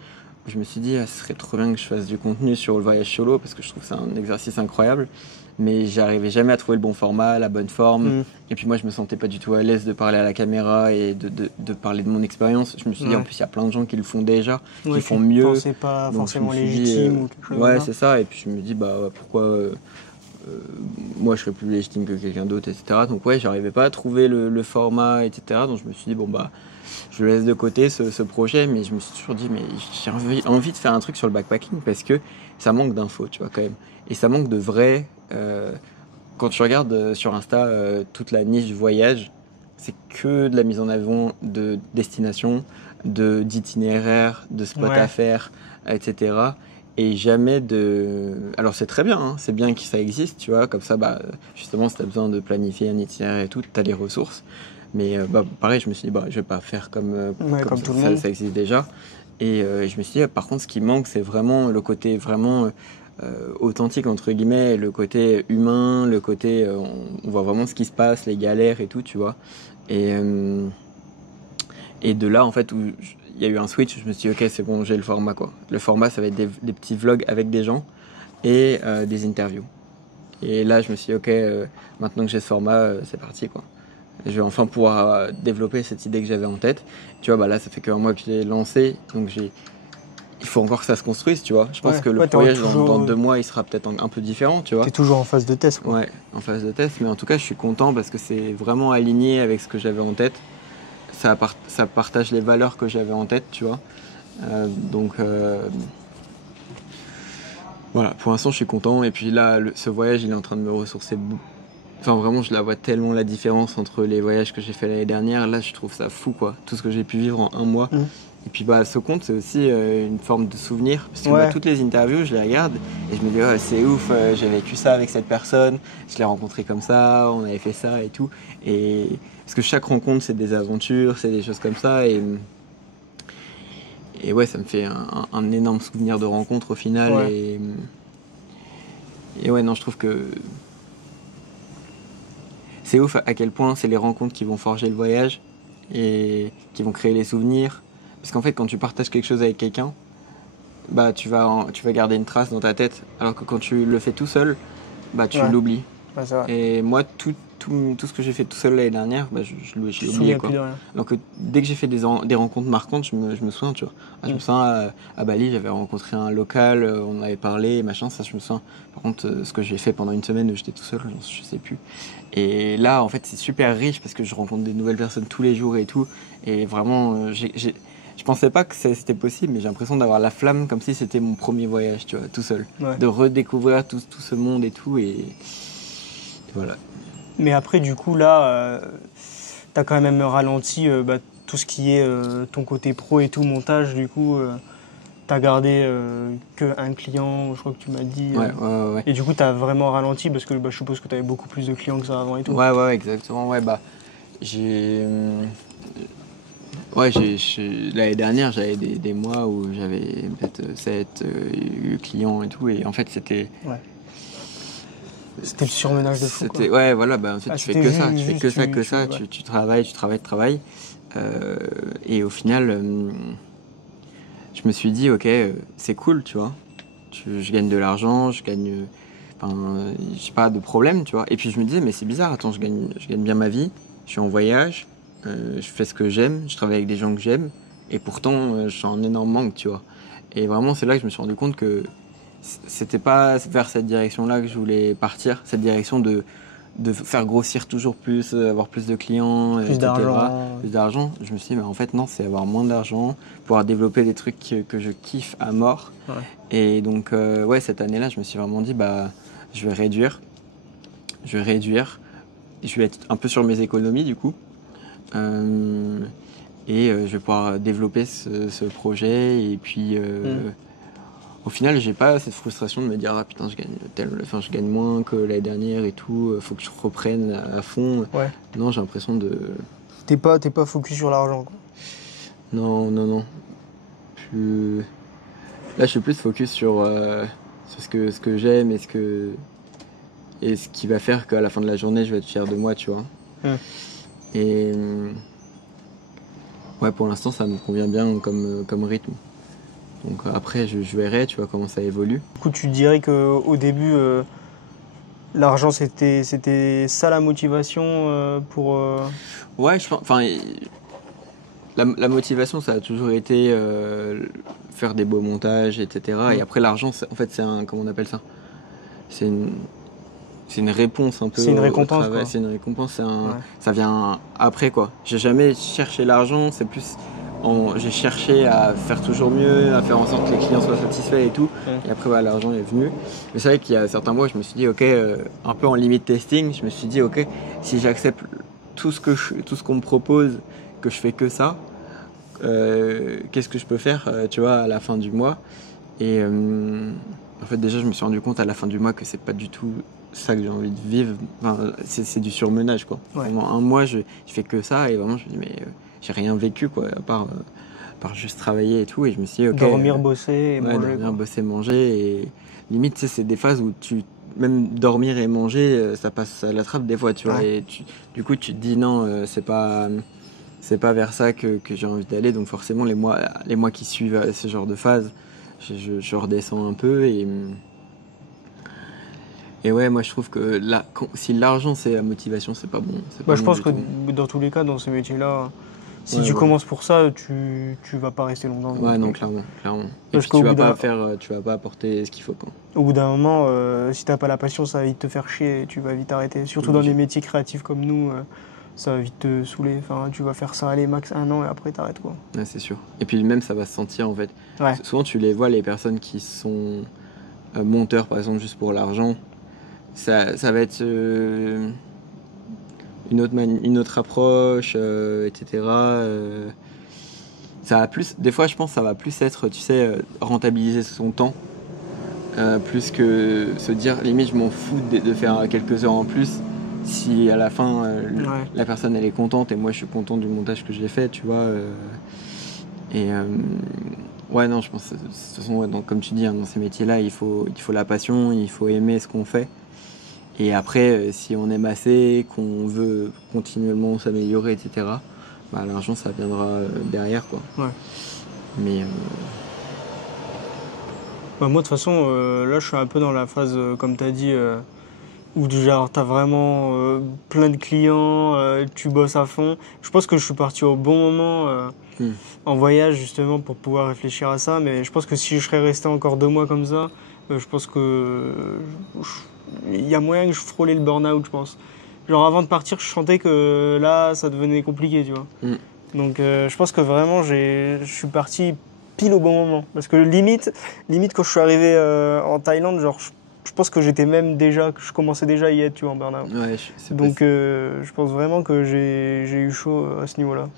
je me suis dit, ah, ce serait trop bien que je fasse du contenu sur le voyage solo parce que je trouve que c'est un exercice incroyable. Mais j'arrivais jamais à trouver le bon format, la bonne forme. Hmm. Et puis moi, je me sentais pas du tout à l'aise de parler à la caméra et de parler de mon expérience. Je me suis dit, en Ouais. plus, il y a plein de gens qui le font déjà, Ouais, qui tu font mieux. pensais pas Donc je me forcément suis dit, légitime ou quelque chose comme ouais, ça. c'est ça. Et puis je me dis, bah ouais, pourquoi moi je serais plus légitime que quelqu'un d'autre, etc. Donc ouais, j'arrivais pas à trouver le format, etc. Donc je me suis dit, bon bah je laisse de côté ce projet, mais je me suis toujours dit, mais j'ai envie de faire un truc sur le backpacking parce que ça manque d'infos, tu vois, quand même. Et ça manque de vrai. Quand tu regardes sur Insta toute la niche voyage, c'est que de la mise en avant de destinations, d'itinéraires, de spots à Ouais. faire, etc. Et jamais de... Alors c'est très bien, hein, c'est bien que ça existe, tu vois, comme ça, bah, justement, si tu as besoin de planifier un itinéraire et tout, tu as les ressources. Mais bah, pareil, je me suis dit, bah, je vais pas faire Ouais, comme comme tout le ça, monde. ça existe déjà. Et je me suis dit, par contre, ce qui manque, c'est vraiment le côté vraiment authentique, entre guillemets, le côté humain, le côté, on voit vraiment ce qui se passe, les galères et tout, tu vois. Et, euh, et de là, en fait, où il y a eu un switch, je me suis dit, ok, c'est bon, j'ai le format, quoi. Le format, ça va être des petits vlogs avec des gens et des interviews. Et là, je me suis dit, ok, maintenant que j'ai ce format, c'est parti, quoi. Je vais enfin pouvoir développer cette idée que j'avais en tête. Tu vois, bah là, ça fait qu'un mois que j'ai lancé, donc il faut encore que ça se construise, tu vois. Je pense Ouais, que le ouais, voyage, dans 2 mois, il sera peut-être un peu différent, tu vois. t'es toujours en phase de test, quoi. Ouais, en phase de test, mais en tout cas, je suis content parce que c'est vraiment aligné avec ce que j'avais en tête. Ça partage les valeurs que j'avais en tête, tu vois. Donc, voilà, pour l'instant, je suis content. Et puis là, ce voyage, il est en train de me ressourcer. Enfin, vraiment, je la vois tellement la différence entre les voyages que j'ai fait l'année dernière. Là, je trouve ça fou, quoi. Tout ce que j'ai pu vivre en un mois. Mm. Et puis, bah, ce compte, c'est aussi une forme de souvenir. Parce que bah, Ouais. toutes les interviews, je les regarde et je me dis, oh, c'est ouf, j'ai vécu ça avec cette personne. Je l'ai rencontré comme ça, on avait fait ça et tout. Et parce que chaque rencontre, c'est des aventures, c'est des choses comme ça. Et ouais, ça me fait un énorme souvenir de rencontre au final. Ouais. Et ouais, non, je trouve que c'est ouf à quel point c'est les rencontres qui vont forger le voyage et qui vont créer les souvenirs. Parce qu'en fait, quand tu partages quelque chose avec quelqu'un, bah, tu vas garder une trace dans ta tête. Alors que quand tu le fais tout seul, bah, tu Ouais. l'oublies. Ouais, c'est vrai. Et moi, tout ce que j'ai fait tout seul l'année dernière, bah, je Tu l'ai te oublié, souviens quoi. plus de rien. Donc dès que j'ai fait des rencontres marquantes, je me souviens, tu vois. Ah, je me souviens, à Bali, j'avais rencontré un local, on avait parlé, machin, ça je me souviens. Par contre, ce que j'ai fait pendant une semaine où j'étais tout seul, je sais plus. Et là, en fait, c'est super riche parce que je rencontre des nouvelles personnes tous les jours et tout. Et vraiment, je pensais pas que c'était possible, mais j'ai l'impression d'avoir la flamme comme si c'était mon premier voyage, tu vois, tout seul. Ouais. De redécouvrir tout ce monde et tout. Et voilà. Mais après, du coup, là, t'as quand même ralenti tout ce qui est ton côté pro et tout, montage. Du coup, t'as gardé qu'un client, je crois que tu m'as dit. Ouais. Et du coup, t'as vraiment ralenti parce que je suppose que t'avais beaucoup plus de clients que ça avant et tout. Ouais, exactement. Ouais, bah, j'ai. Ouais, l'année dernière, j'avais des mois où j'avais peut-être 7 clients et tout. Et en fait, c'était. Ouais. C'était le surmenage de fou, quoi. Ouais, voilà, bah, en fait, Ah, tu fais c'était que ça. Tu fais juste, que ça, que tu- ça. ouais. Tu travailles. Et au final, je me suis dit, ok, c'est cool, tu vois. Je gagne de l'argent, je gagne. Enfin, j'ai pas de problème, tu vois. Et puis je me disais, mais c'est bizarre, attends, je gagne bien ma vie, je suis en voyage, je fais ce que j'aime, je travaille avec des gens que j'aime, et pourtant, je suis en énorme manque, tu vois. Et vraiment, c'est là que je me suis rendu compte que c'était pas vers cette direction-là que je voulais partir, cette direction de faire grossir toujours plus, avoir plus de clients, Plus etc. d'argent. Plus d'argent. Je me suis dit, mais en fait, non, c'est avoir moins d'argent, pouvoir développer des trucs que je kiffe à mort. Ouais. Et donc, ouais, cette année-là, je me suis vraiment dit, bah, je vais réduire. Je vais être un peu sur mes économies, du coup. Je vais pouvoir développer ce projet. Et puis, au final, j'ai pas cette frustration de me dire, ah putain, je gagne moins que l'année dernière et tout, faut que je reprenne à fond. Ouais. Non, j'ai l'impression de. T'es pas focus sur l'argent, quoi. Non. Là, je suis plus focus sur ce que j'aime et ce qui va faire qu'à la fin de la journée, je vais être fier de moi, tu vois. Et ouais, pour l'instant, ça me convient bien comme rythme. Donc après, je verrai, tu vois, comment ça évolue. Du coup, tu dirais qu'au début, l'argent, c'était ça la motivation pour. Ouais, je pense. Enfin, la motivation, ça a toujours été faire des beaux montages, etc. Et après, l'argent, en fait, comment on appelle ça? C'est une réponse un peu C'est une au récompense, travail. quoi. C'est une récompense, Ouais. ça vient après, quoi. J'ai jamais cherché l'argent, c'est plus j'ai cherché à faire toujours mieux, à faire en sorte que les clients soient satisfaits et tout. Ouais. Et après, l'argent est venu. Mais c'est vrai qu'il y a certains mois, je me suis dit, ok, un peu en limite testing, je me suis dit, ok, si j'accepte tout ce qu'on me propose, que je fais que ça, qu'est-ce que je peux faire, tu vois, à la fin du mois. Et en fait, déjà, je me suis rendu compte à la fin du mois que c'est pas du tout ça que j'ai envie de vivre. Enfin, c'est du surmenage, quoi. Ouais. Pendant un mois, je fais que ça et vraiment, je me dis, mais j'ai rien vécu, quoi, à part juste travailler et tout. Et je me suis dit, ok. Dormir, bosser et manger. Dormir, quoi. bosser, manger. Et limite, tu sais, c'est des phases où même dormir et manger, ça passe à la trappe des fois, tu vois. Ouais. Et du coup, tu te dis, non, c'est pas vers ça que j'ai envie d'aller. Donc forcément, les mois qui suivent ce genre de phase, je redescends un peu. Et ouais, moi je trouve que là, si l'argent c'est la motivation, c'est pas bon. Je pense que dans tous les cas, dans ces métiers-là, si tu commences pour ça, tu vas pas rester longtemps. Ouais, non, clairement. Et Parce puis tu vas pas apporter ce qu'il faut, quoi. Au bout d'un moment, si t'as pas la passion, ça va vite te faire chier et tu vas vite arrêter. Surtout dans des métiers créatifs comme nous, ça va vite te saouler. Enfin, tu vas faire ça, allez, max 1 an et après t'arrêtes, quoi. Ouais, c'est sûr. Et puis même ça va se sentir en fait. Ouais. Souvent tu les vois, les personnes qui sont monteurs par exemple juste pour l'argent, ça va être une autre approche, etc. Ça va plus, des fois je pense que ça va plus être, tu sais, rentabiliser son temps, plus que se dire limite je m'en fous de faire quelques heures en plus si à la fin la personne elle est contente et moi je suis content du montage que j'ai fait, tu vois. Ouais, non, je pense de toute façon, ouais, donc, comme tu dis, hein, dans ces métiers-là, il faut la passion, il faut aimer ce qu'on fait. Et après, si on aime assez, qu'on veut continuellement s'améliorer, etc., bah, l'argent, ça viendra derrière, quoi. Ouais. Mais moi, de toute façon, là, je suis un peu dans la phase, comme tu as dit, où genre, tu as vraiment plein de clients, tu bosses à fond. Je pense que je suis parti au bon moment en voyage, justement, pour pouvoir réfléchir à ça. Mais je pense que si je serais resté encore 2 mois comme ça, je pense que il y a moyen que je frôlais le burn-out, je pense. Genre, avant de partir, je sentais que là, ça devenait compliqué, tu vois. Donc, je pense que vraiment, je suis parti pile au bon moment. Parce que limite quand je suis arrivé en Thaïlande, genre, je pense que je commençais déjà à y être, tu vois, en burn-out. ouais, Donc, je pense vraiment que j'ai eu chaud à ce niveau-là.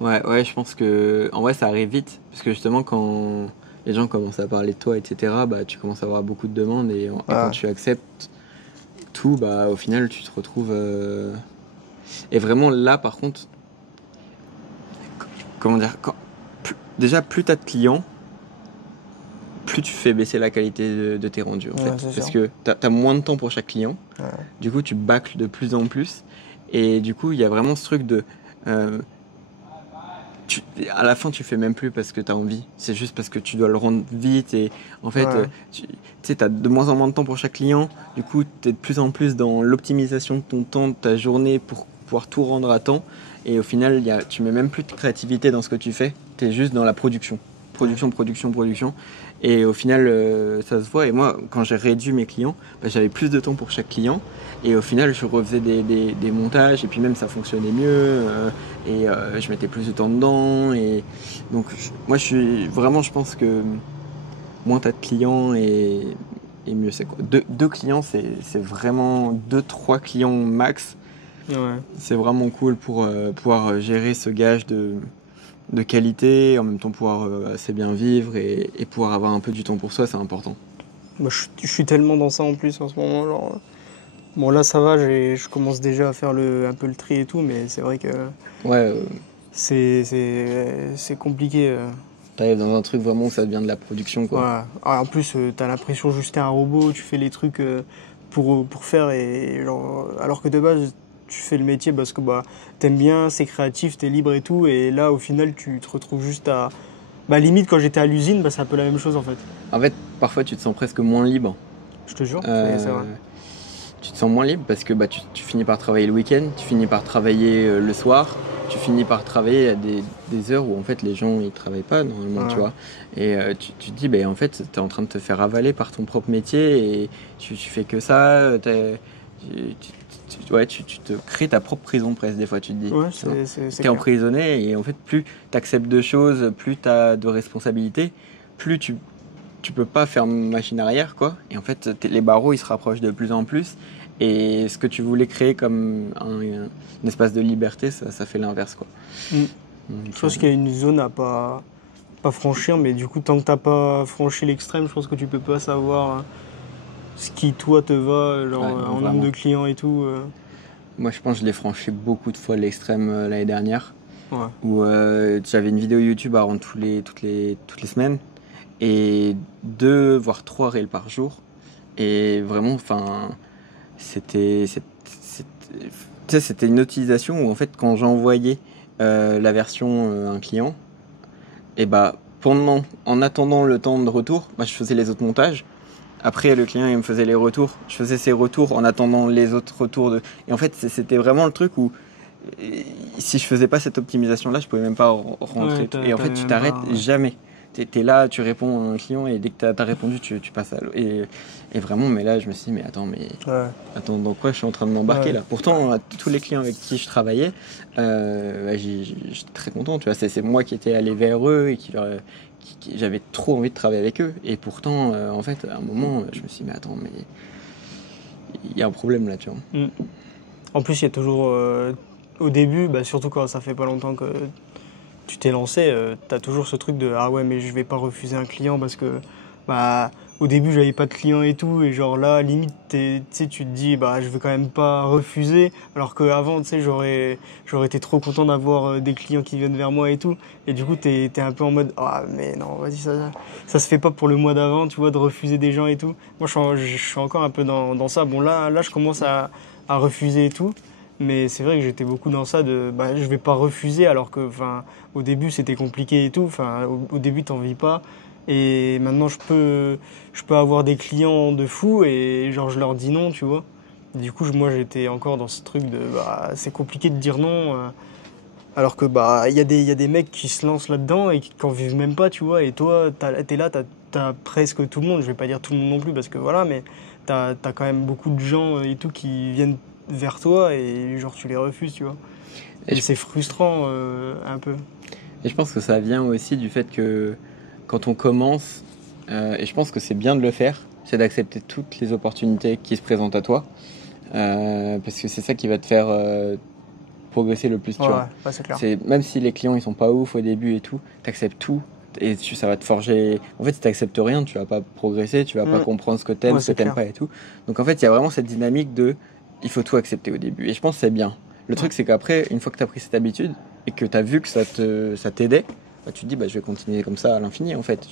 ouais, je pense que en vrai, ça arrive vite. Parce que justement, quand les gens commencent à parler de toi, etc., bah, tu commences à avoir beaucoup de demandes. Et quand tu acceptes tout, bah, au final, tu te retrouves. Et vraiment, là, par contre, comment dire, déjà, plus tu as de clients, plus tu fais baisser la qualité de tes rendus, en fait. Parce que tu as moins de temps pour chaque client. Ouais. Du coup, tu bâcles de plus en plus. Et du coup, il y a vraiment ce truc de... à la fin, tu fais même plus parce que tu as envie. C'est juste parce que tu dois le rendre vite. Et en fait, tu sais, tu as de moins en moins de temps pour chaque client. Du coup, tu es de plus en plus dans l'optimisation de ton temps, de ta journée pour pouvoir tout rendre à temps. Et au final, tu mets même plus de créativité dans ce que tu fais. Tu es juste dans la production. Production. Et au final, ça se voit. Et moi, quand j'ai réduit mes clients, bah, j'avais plus de temps pour chaque client. Et au final, je refaisais des montages. Et puis même, ça fonctionnait mieux. Et je mettais plus de temps dedans. Et donc, moi, je pense que moins tu as de clients et mieux c'est, quoi. Deux clients, c'est vraiment 2-3 clients max. Ouais. C'est vraiment cool pour pouvoir gérer ce gage de qualité, en même temps pouvoir assez bien vivre et pouvoir avoir un peu du temps pour soi, c'est important. Moi, je suis tellement dans ça en plus en ce moment. Genre, bon, là, ça va, je commence déjà à faire un peu le tri et tout, mais c'est vrai que c'est compliqué. T'arrives dans un truc vraiment où ça devient de la production, quoi. Ouais. Alors, en plus, t'as l'impression juste t'es un robot, tu fais les trucs pour faire, et genre, alors que de base, tu fais le métier parce que bah, t'aimes bien, c'est créatif, t'es libre et tout, et là, au final, tu te retrouves juste à... Bah, limite, quand j'étais à l'usine, bah, c'est un peu la même chose, en fait. En fait, parfois, tu te sens presque moins libre. Je te jure, c'est vrai. Tu te sens moins libre parce que bah, tu finis par travailler le week-end, tu finis par travailler le soir, tu finis par travailler à des heures où en fait les gens ils travaillent pas normalement, tu vois. Et tu te dis, bah, en fait, tu es en train de te faire avaler par ton propre métier et tu fais que ça, Tu te crées ta propre prison presque des fois, tu te dis. Ouais, Tu es emprisonné et en fait, plus tu acceptes de choses, plus tu as de responsabilités, plus tu peux pas faire machine arrière, quoi. Et en fait, les barreaux, ils se rapprochent de plus en plus. Et ce que tu voulais créer comme un espace de liberté, ça fait l'inverse, quoi. Donc, je pense qu'il y a une zone à pas franchir, mais du coup, tant que t'as pas franchi l'extrême, je pense que tu peux pas savoir ce qui, toi, te va, genre en nombre de clients et tout. Moi, je pense que je l'ai franchi beaucoup de fois l'extrême l'année dernière. Ouais. Où j'avais une vidéo YouTube à rendre toutes les semaines et 2 voire 3 réels par jour. Et vraiment, enfin, c'était une utilisation où en fait, quand j'envoyais la version à un client, et en attendant le temps de retour, je faisais les autres montages. Après, le client, il me faisait les retours. Je faisais ses retours en attendant les autres retours. Et en fait, c'était vraiment le truc où si je faisais pas cette optimisation-là, je pouvais même pas rentrer. Ouais, et en fait, tu t'arrêtes jamais. T'es là, tu réponds à un client et dès que t'as répondu, tu passes à l'autre. Et vraiment, mais là, je me suis dit, mais attends, dans quoi je suis en train de m'embarquer là? Pourtant, tous les clients avec qui je travaillais, j'étais très content. Tu vois, c'est moi qui étais allé vers eux et j'avais trop envie de travailler avec eux. Et pourtant, en fait, à un moment, je me suis dit, mais attends, mais il y a un problème là, tu vois. En plus, il y a toujours, au début, surtout quand ça fait pas longtemps que tu t'es lancé, t'as toujours ce truc de ah ouais, mais je vais pas refuser un client parce que au début j'avais pas de clients et tout, et genre là limite tu te dis je vais quand même pas refuser, alors qu'avant j'aurais été trop content d'avoir des clients qui viennent vers moi et tout, et du coup t'es un peu en mode ah mais non vas-y, ça se fait pas pour le mois d'avant, tu vois, de refuser des gens et tout. Moi je suis encore un peu dans ça. Bon là je commence à refuser et tout. Mais c'est vrai que j'étais beaucoup dans ça de je vais pas refuser, alors que au début c'était compliqué et tout, au début t'en vis pas, et maintenant je peux avoir des clients de fou et genre je leur dis non, tu vois. Du coup moi j'étais encore dans ce truc de c'est compliqué de dire non, alors que il y a des mecs qui se lancent là-dedans et qui en vivent même pas, tu vois, et toi t'es là, t'as presque tout le monde, je vais pas dire tout le monde non plus parce que voilà, mais t'as quand même beaucoup de gens et tout qui viennent vers toi et genre tu les refuses, tu vois. Et c'est frustrant un peu. Et je pense que ça vient aussi du fait que quand on commence, et je pense que c'est bien de le faire, c'est d'accepter toutes les opportunités qui se présentent à toi, parce que c'est ça qui va te faire progresser le plus, tu vois. Ouais, c'est clair. Même si les clients ils sont pas ouf au début et tout, t'acceptes tout. Et ça va te forger. En fait, si t'acceptes rien, tu vas pas progresser, tu vas pas comprendre ce que t'aimes, ce que t'aimes pas et tout. Donc en fait, il y a vraiment cette dynamique de il faut tout accepter au début. Et je pense que c'est bien. Le truc, c'est qu'après, une fois que tu as pris cette habitude et que tu as vu que ça t'aidait, tu te dis, je vais continuer comme ça à l'infini, en fait.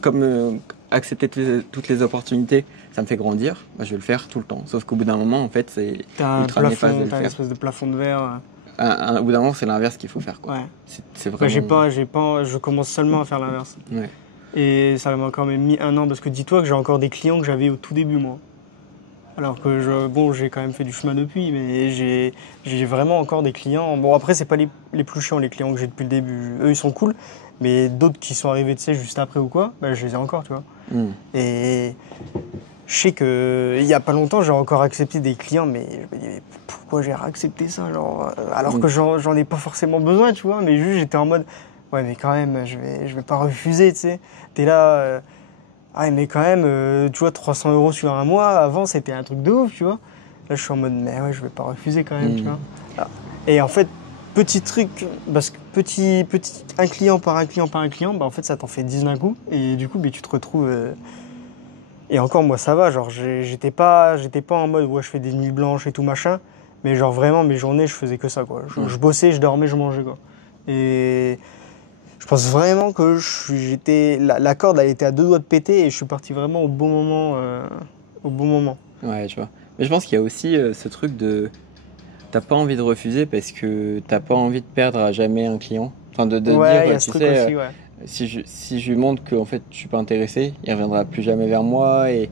Comme accepter toutes les opportunités, ça me fait grandir, je vais le faire tout le temps. Sauf qu'au bout d'un moment, en fait, c'est ultra néfaste de le faire. T'as une espèce de plafond de verre. Au bout d'un moment, c'est l'inverse qu'il faut faire, quoi. Ouais. C'est vraiment... je commence seulement à faire l'inverse. Ouais. Et ça m'a quand même mis 1 an, parce que dis-toi que j'ai encore des clients que j'avais au tout début, moi. Alors que j'ai quand même fait du chemin depuis, mais j'ai vraiment encore des clients. Bon, après, c'est pas les plus chiants, les clients que j'ai depuis le début. Eux, ils sont cool, mais d'autres qui sont arrivés, juste après ou quoi, je les ai encore, tu vois. Et je sais qu'il y a pas longtemps, j'ai encore accepté des clients, mais je me dis, mais pourquoi j'ai accepté ça, genre, alors que j'en ai pas forcément besoin, tu vois, mais juste j'étais en mode, ouais, mais quand même, je vais pas refuser, tu sais. T'es là. Ah, mais quand même, tu vois, 300 € sur un mois, avant, c'était un truc de ouf, tu vois. Là, je suis en mode, mais ouais, je vais pas refuser quand même, tu vois. Et en fait, petit truc, parce que un client par un client par un client, en fait, ça t'en fait 10 d'un coup. Et du coup, tu te retrouves... Et encore, moi, ça va, genre, j'étais pas en mode, ouais, je fais des nuits blanches et tout, machin. Mais genre, vraiment, mes journées, je faisais que ça, quoi. Je bossais, je dormais, je mangeais, quoi. Et... je pense vraiment que la corde, elle était à 2 doigts de péter et je suis parti vraiment au bon moment. Ouais, tu vois. Mais je pense qu'il y a aussi ce truc de... T'as pas envie de refuser parce que t'as pas envie de perdre à jamais un client. Enfin, de dire, tu sais, aussi, ouais. si je lui montre qu'en fait, je suis pas intéressé, il reviendra plus jamais vers moi et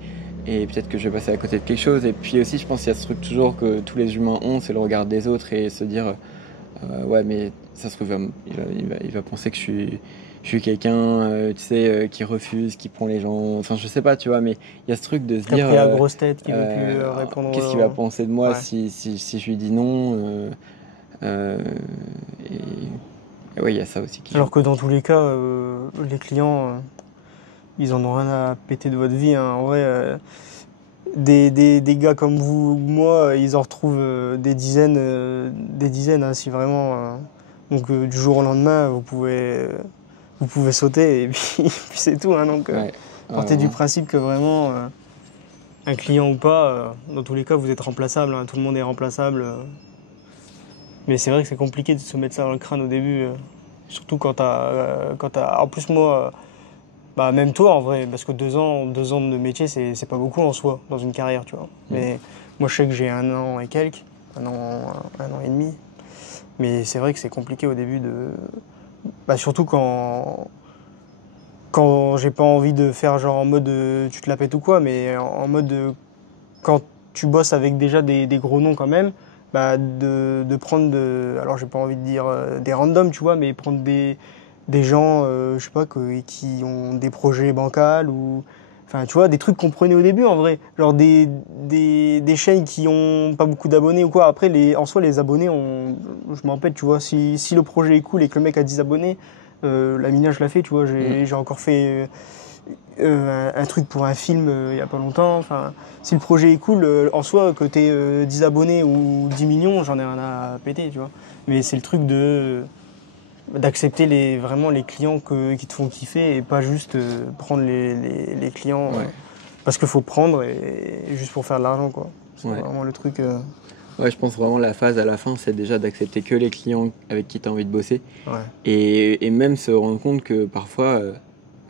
peut-être que je vais passer à côté de quelque chose. Et puis aussi, je pense qu'il y a ce truc toujours que tous les humains ont, c'est le regard des autres et se dire... Ouais, mais ça se trouve, il va penser que je suis quelqu'un, tu sais, qui refuse, qui prend les gens. Enfin, je sais pas, tu vois, mais il y a ce truc de se Qui a dire, pris la grosse tête, qui veut plus répondre qu'est-ce qu'il va aux... penser de moi Ouais. si je lui dis non euh, et ouais, il y a ça aussi qui joue. Alors que dans tous les cas, les clients, ils en ont rien à péter de votre vie, hein. En vrai, des gars comme vous ou moi, ils en retrouvent des dizaines, hein, si vraiment. Donc du jour au lendemain, vous pouvez sauter et puis, puis c'est tout, hein. Donc Ouais, partez du vraiment. principe que vraiment, un client ou pas, dans tous les cas, vous êtes remplaçable, hein. Tout le monde est remplaçable. Mais c'est vrai que c'est compliqué de se mettre ça dans le crâne au début, surtout quand t'as. En plus moi. Bah, même toi en vrai, parce que 2 ans de métier, c'est pas beaucoup en soi, dans une carrière, tu vois. Mm. Mais moi, je sais que j'ai 1 an et quelques, 1 an et demi. Mais c'est vrai que c'est compliqué au début de. Bah, surtout quand j'ai pas envie de faire genre en mode tu te la pètes ou quoi, mais en mode quand tu bosses avec déjà des gros noms quand même, bah de prendre alors j'ai pas envie de dire des randoms, tu vois, mais prendre des gens, je sais pas, qui ont des projets bancals ou, enfin, tu vois, des trucs qu'on prenait au début en vrai, genre des chaînes qui ont pas beaucoup d'abonnés ou quoi. Après, en soi, les abonnés, je m'en rappelle, tu vois, si le projet est cool et que le mec a 10 abonnés, la mina, je la fais, tu vois, Mm. j'ai encore fait un truc pour un film il y a pas longtemps. Enfin, si le projet est cool, en soi, que t'aies 10 abonnés ou 10 millions, j'en ai rien à péter, tu vois. Mais c'est le truc d'accepter vraiment les clients qui te font kiffer et pas juste prendre les clients Ouais, parce qu'il faut prendre et juste pour faire de l'argent, quoi. C'est ouais. vraiment le truc. Ouais, je pense vraiment la phase à la fin, c'est déjà d'accepter que les clients avec qui tu as envie de bosser. Ouais. Et même se rendre compte que parfois,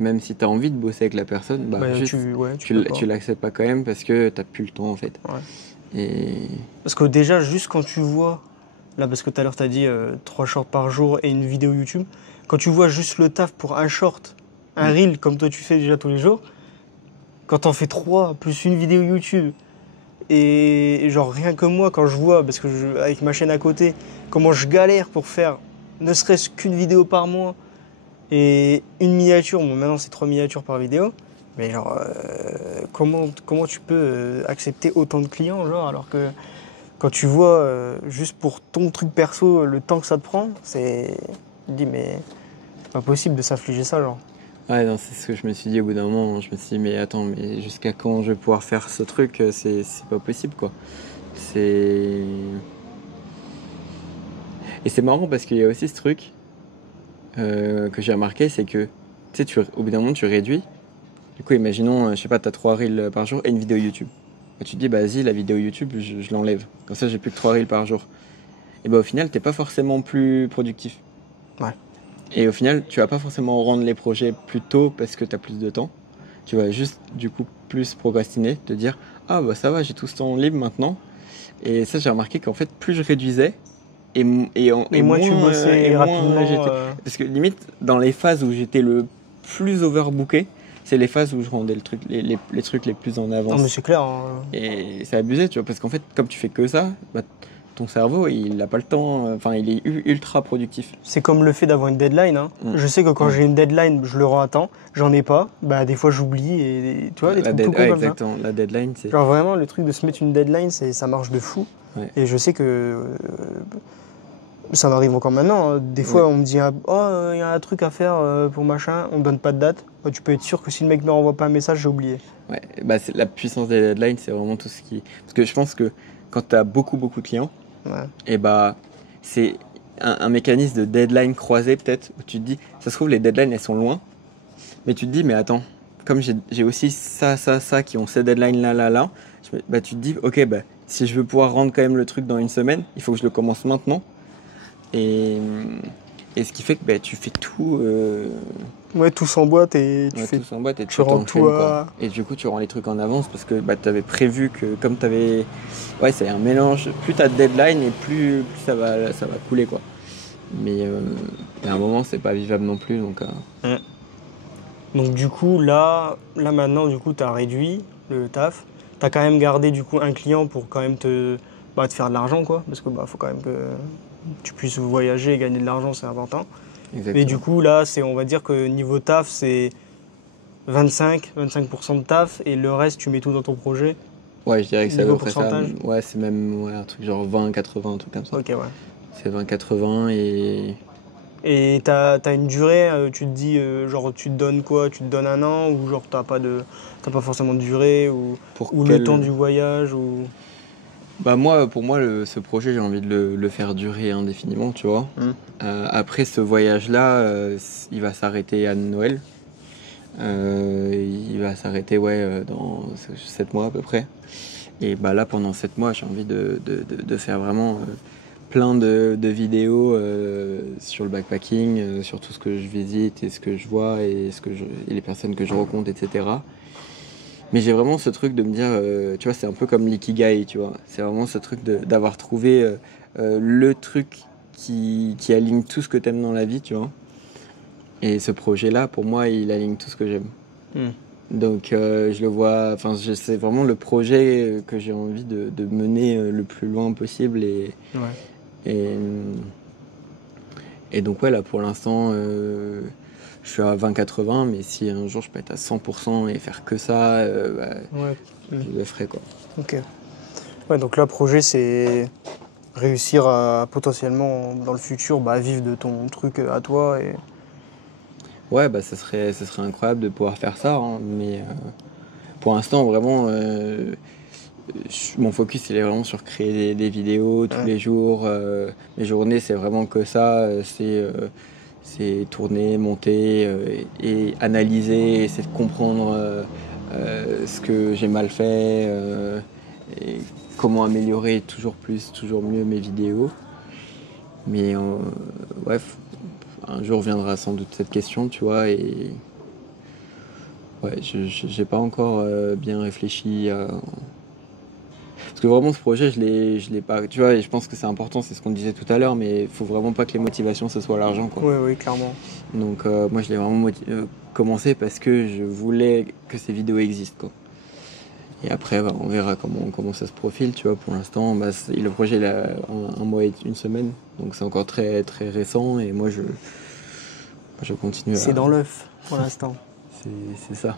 même si tu as envie de bosser avec la personne, bah Bah, juste tu peux tu pas. l'acceptes pas quand même parce que t'as plus le temps en fait. Ouais. Et Parce que déjà, juste quand tu vois, là, parce que tout à l'heure, tu as dit 3 shorts par jour et une vidéo YouTube, quand tu vois juste le taf pour un short, un mm, reel, comme toi tu fais déjà tous les jours, quand t'en fais 3 plus une vidéo YouTube, et genre rien que moi, quand je vois, parce que avec ma chaîne à côté, comment je galère pour faire ne serait-ce qu'une vidéo par mois, et une miniature, bon maintenant c'est 3 miniatures par vidéo, mais genre, comment tu peux accepter autant de clients, genre, alors que quand tu vois juste pour ton truc perso le temps que ça te prend, c'est. Tu te dis, mais c'est pas possible de s'affliger ça, genre. ouais, non, c'est ce que je me suis dit au bout d'un moment. Je me suis dit, mais attends, mais jusqu'à quand je vais pouvoir faire ce truc? C'est pas possible quoi. C'est. Et c'est marrant parce qu'il y a aussi ce truc que j'ai remarqué, c'est que tu sais, au bout d'un moment, tu réduis. Du coup, imaginons, je sais pas, t'as 3 reels par jour et une vidéo YouTube. Bah, tu te dis, bah vas-y, la vidéo YouTube, je l'enlève. Comme ça, j'ai plus que 3 reels par jour. Et bah au final, t'es pas forcément plus productif. Ouais. Et au final, tu vas pas forcément rendre les projets plus tôt parce que t'as plus de temps. Tu vas juste, du coup, plus procrastiner, te dire, ah bah ça va, j'ai tout ce temps libre maintenant. Et ça, j'ai remarqué qu'en fait, plus je réduisais, Et moi, tu et bossais moins rapidement. j'étais. Parce que limite, dans les phases où j'étais le plus overbooké, c'est les phases où je rendais le truc, les trucs les plus en Non, mais avance. c'est clair, hein. Et c'est abusé, tu vois, parce qu'en fait, comme tu fais que ça, bah, ton cerveau, il n'a pas le temps, enfin, il est ultra productif. C'est comme le fait d'avoir une deadline, hein. Mm. Je sais que quand Ouais. j'ai une deadline, je le rends à temps. J'en ai pas. Bah, des fois, j'oublie et tu vois, des trucs tout cons Ouais, comme ça. exactement. La deadline, c'est. Genre, vraiment, le truc de se mettre une deadline, ça marche de fou. Ouais. Et je sais que ça m'arrive encore maintenant, hein. Des Ouais. fois, on me dit, ah, oh, il y a un truc à faire pour machin, on me donne pas de date. Bah, tu peux être sûr que si le mec me renvoie pas un message, j'ai oublié. Ouais. Bah, la puissance des deadlines, c'est vraiment tout ce qui. Parce que je pense que quand tu as beaucoup de clients, Ouais. et bah, c'est un mécanisme de deadline croisé, peut-être, où tu te dis, ça se trouve, les deadlines, elles sont loin, mais tu te dis, mais attends, comme j'ai aussi ça, qui ont ces deadlines là, bah, tu te dis, ok, bah, si je veux pouvoir rendre quand même le truc dans une semaine, il faut que je le commence maintenant. Et, et ce qui fait que bah, tu fais tout, Ouais, tout s'emboîte et ouais, tout s'emboîte et tu tout rends tout t'enchaîne quoi. à. Et du coup, tu rends les trucs en avance parce que bah, tu avais prévu que comme tu avais. Ouais, c'est un mélange. Plus tu as de deadline et plus ça va couler quoi. Mais à un moment, c'est pas vivable non plus. Donc, Ouais. Donc du coup, là maintenant, du coup, t'as réduit le taf. T'as quand même gardé du coup un client pour quand même te faire de l'argent, quoi. Parce que bah faut quand même que tu puisses voyager et gagner de l'argent, c'est important. Exactement. Mais du coup, là, on va dire que niveau taf, c'est 25% de taf et le reste, tu mets tout dans ton projet. Ouais, je dirais que c'est à Niveau peu près ça. pourcentage. Ouais, c'est même un truc genre 20-80, un truc comme ça. Ok, ouais. C'est 20-80 et... Et t'as une durée, tu te dis, genre, tu te donnes quoi? Tu te donnes un an ou genre, t'as pas forcément de durée Pour ou le temps du voyage ou... Bah moi, pour moi, ce projet, j'ai envie de le faire durer indéfiniment, tu vois. Après ce voyage-là, il va s'arrêter à Noël. Il va s'arrêter dans 7 mois à peu près. Et bah là, pendant 7 mois, j'ai envie de faire vraiment plein de vidéos sur le backpacking, sur tout ce que je visite et ce que je vois et les personnes que je rencontre, etc. Mais j'ai vraiment ce truc de me dire, tu vois, c'est un peu comme l'ikigai, tu vois. C'est vraiment ce truc d'avoir trouvé le truc qui aligne tout ce que t'aimes dans la vie, tu vois. Et ce projet-là, pour moi, il aligne tout ce que j'aime. Donc je le vois, enfin c'est vraiment le projet que j'ai envie de mener le plus loin possible et donc ouais là pour l'instant je suis à 20-80 mais si un jour je peux être à 100% et faire que ça, je le ferai quoi. Ok. Ouais, donc là, le projet, c'est réussir à potentiellement, dans le futur, vivre de ton truc à toi. Et... Ouais, bah ça serait incroyable de pouvoir faire ça, hein, mais pour l'instant vraiment mon focus il est vraiment sur créer des vidéos tous les jours. Mes journées c'est vraiment que ça, c'est tourner, monter et analyser, essayer de comprendre ce que j'ai mal fait et comment améliorer toujours plus, toujours mieux mes vidéos. Mais bref, un jour viendra sans doute cette question, tu vois, et ouais, j'ai pas encore bien réfléchi à... Parce que vraiment ce projet, je l'ai pas, tu vois, et je pense que c'est important, c'est ce qu'on disait tout à l'heure, mais il faut vraiment pas que les motivations ce soit l'argent, quoi. Oui, clairement. Donc moi je l'ai vraiment commencé parce que je voulais que ces vidéos existent, quoi. Et après on verra comment ça se profile, tu vois. Pour l'instant le projet il a un mois et une semaine, donc c'est encore très très récent et moi je continue à... C'est dans l'œuf pour l'instant. C'est ça.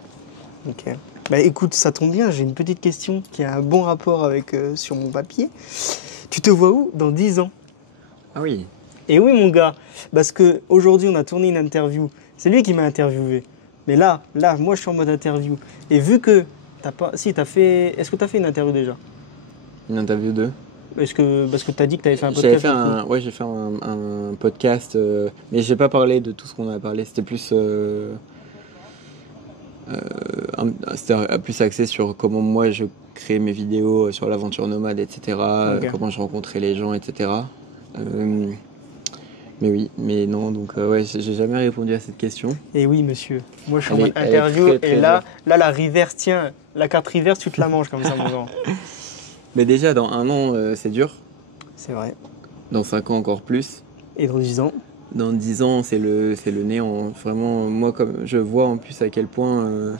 Ok. Écoute, ça tombe bien, j'ai une petite question qui a un bon rapport avec sur mon papier. Tu te vois où dans 10 ans? Ah oui. Et oui mon gars, parce que aujourd'hui on a tourné une interview. C'est lui qui m'a interviewé. Mais là, moi je suis en mode interview. Et vu que t'as pas... Si, Est-ce que t'as fait une interview déjà? Une interview de... Parce que t'as dit que t'avais fait un podcast. J'ai fait un podcast, mais j'ai pas parlé de tout ce qu'on a parlé. C'était plus... c'était plus axé sur comment moi je crée mes vidéos sur l'aventure nomade, etc. Okay. Comment je rencontrais les gens, etc. Mais oui, mais non, donc ouais, j'ai jamais répondu à cette question. Et oui, monsieur. Moi, je suis en mode interview très, très et là, la reverse, tiens, la carte reverse, tu te la manges comme ça, mon grand. Mais déjà, dans 1 an, c'est dur. C'est vrai. Dans 5 ans, encore plus. Et dans 10 ans? Dans 10 ans, c'est le néant. Vraiment, moi, comme je vois en plus à quel point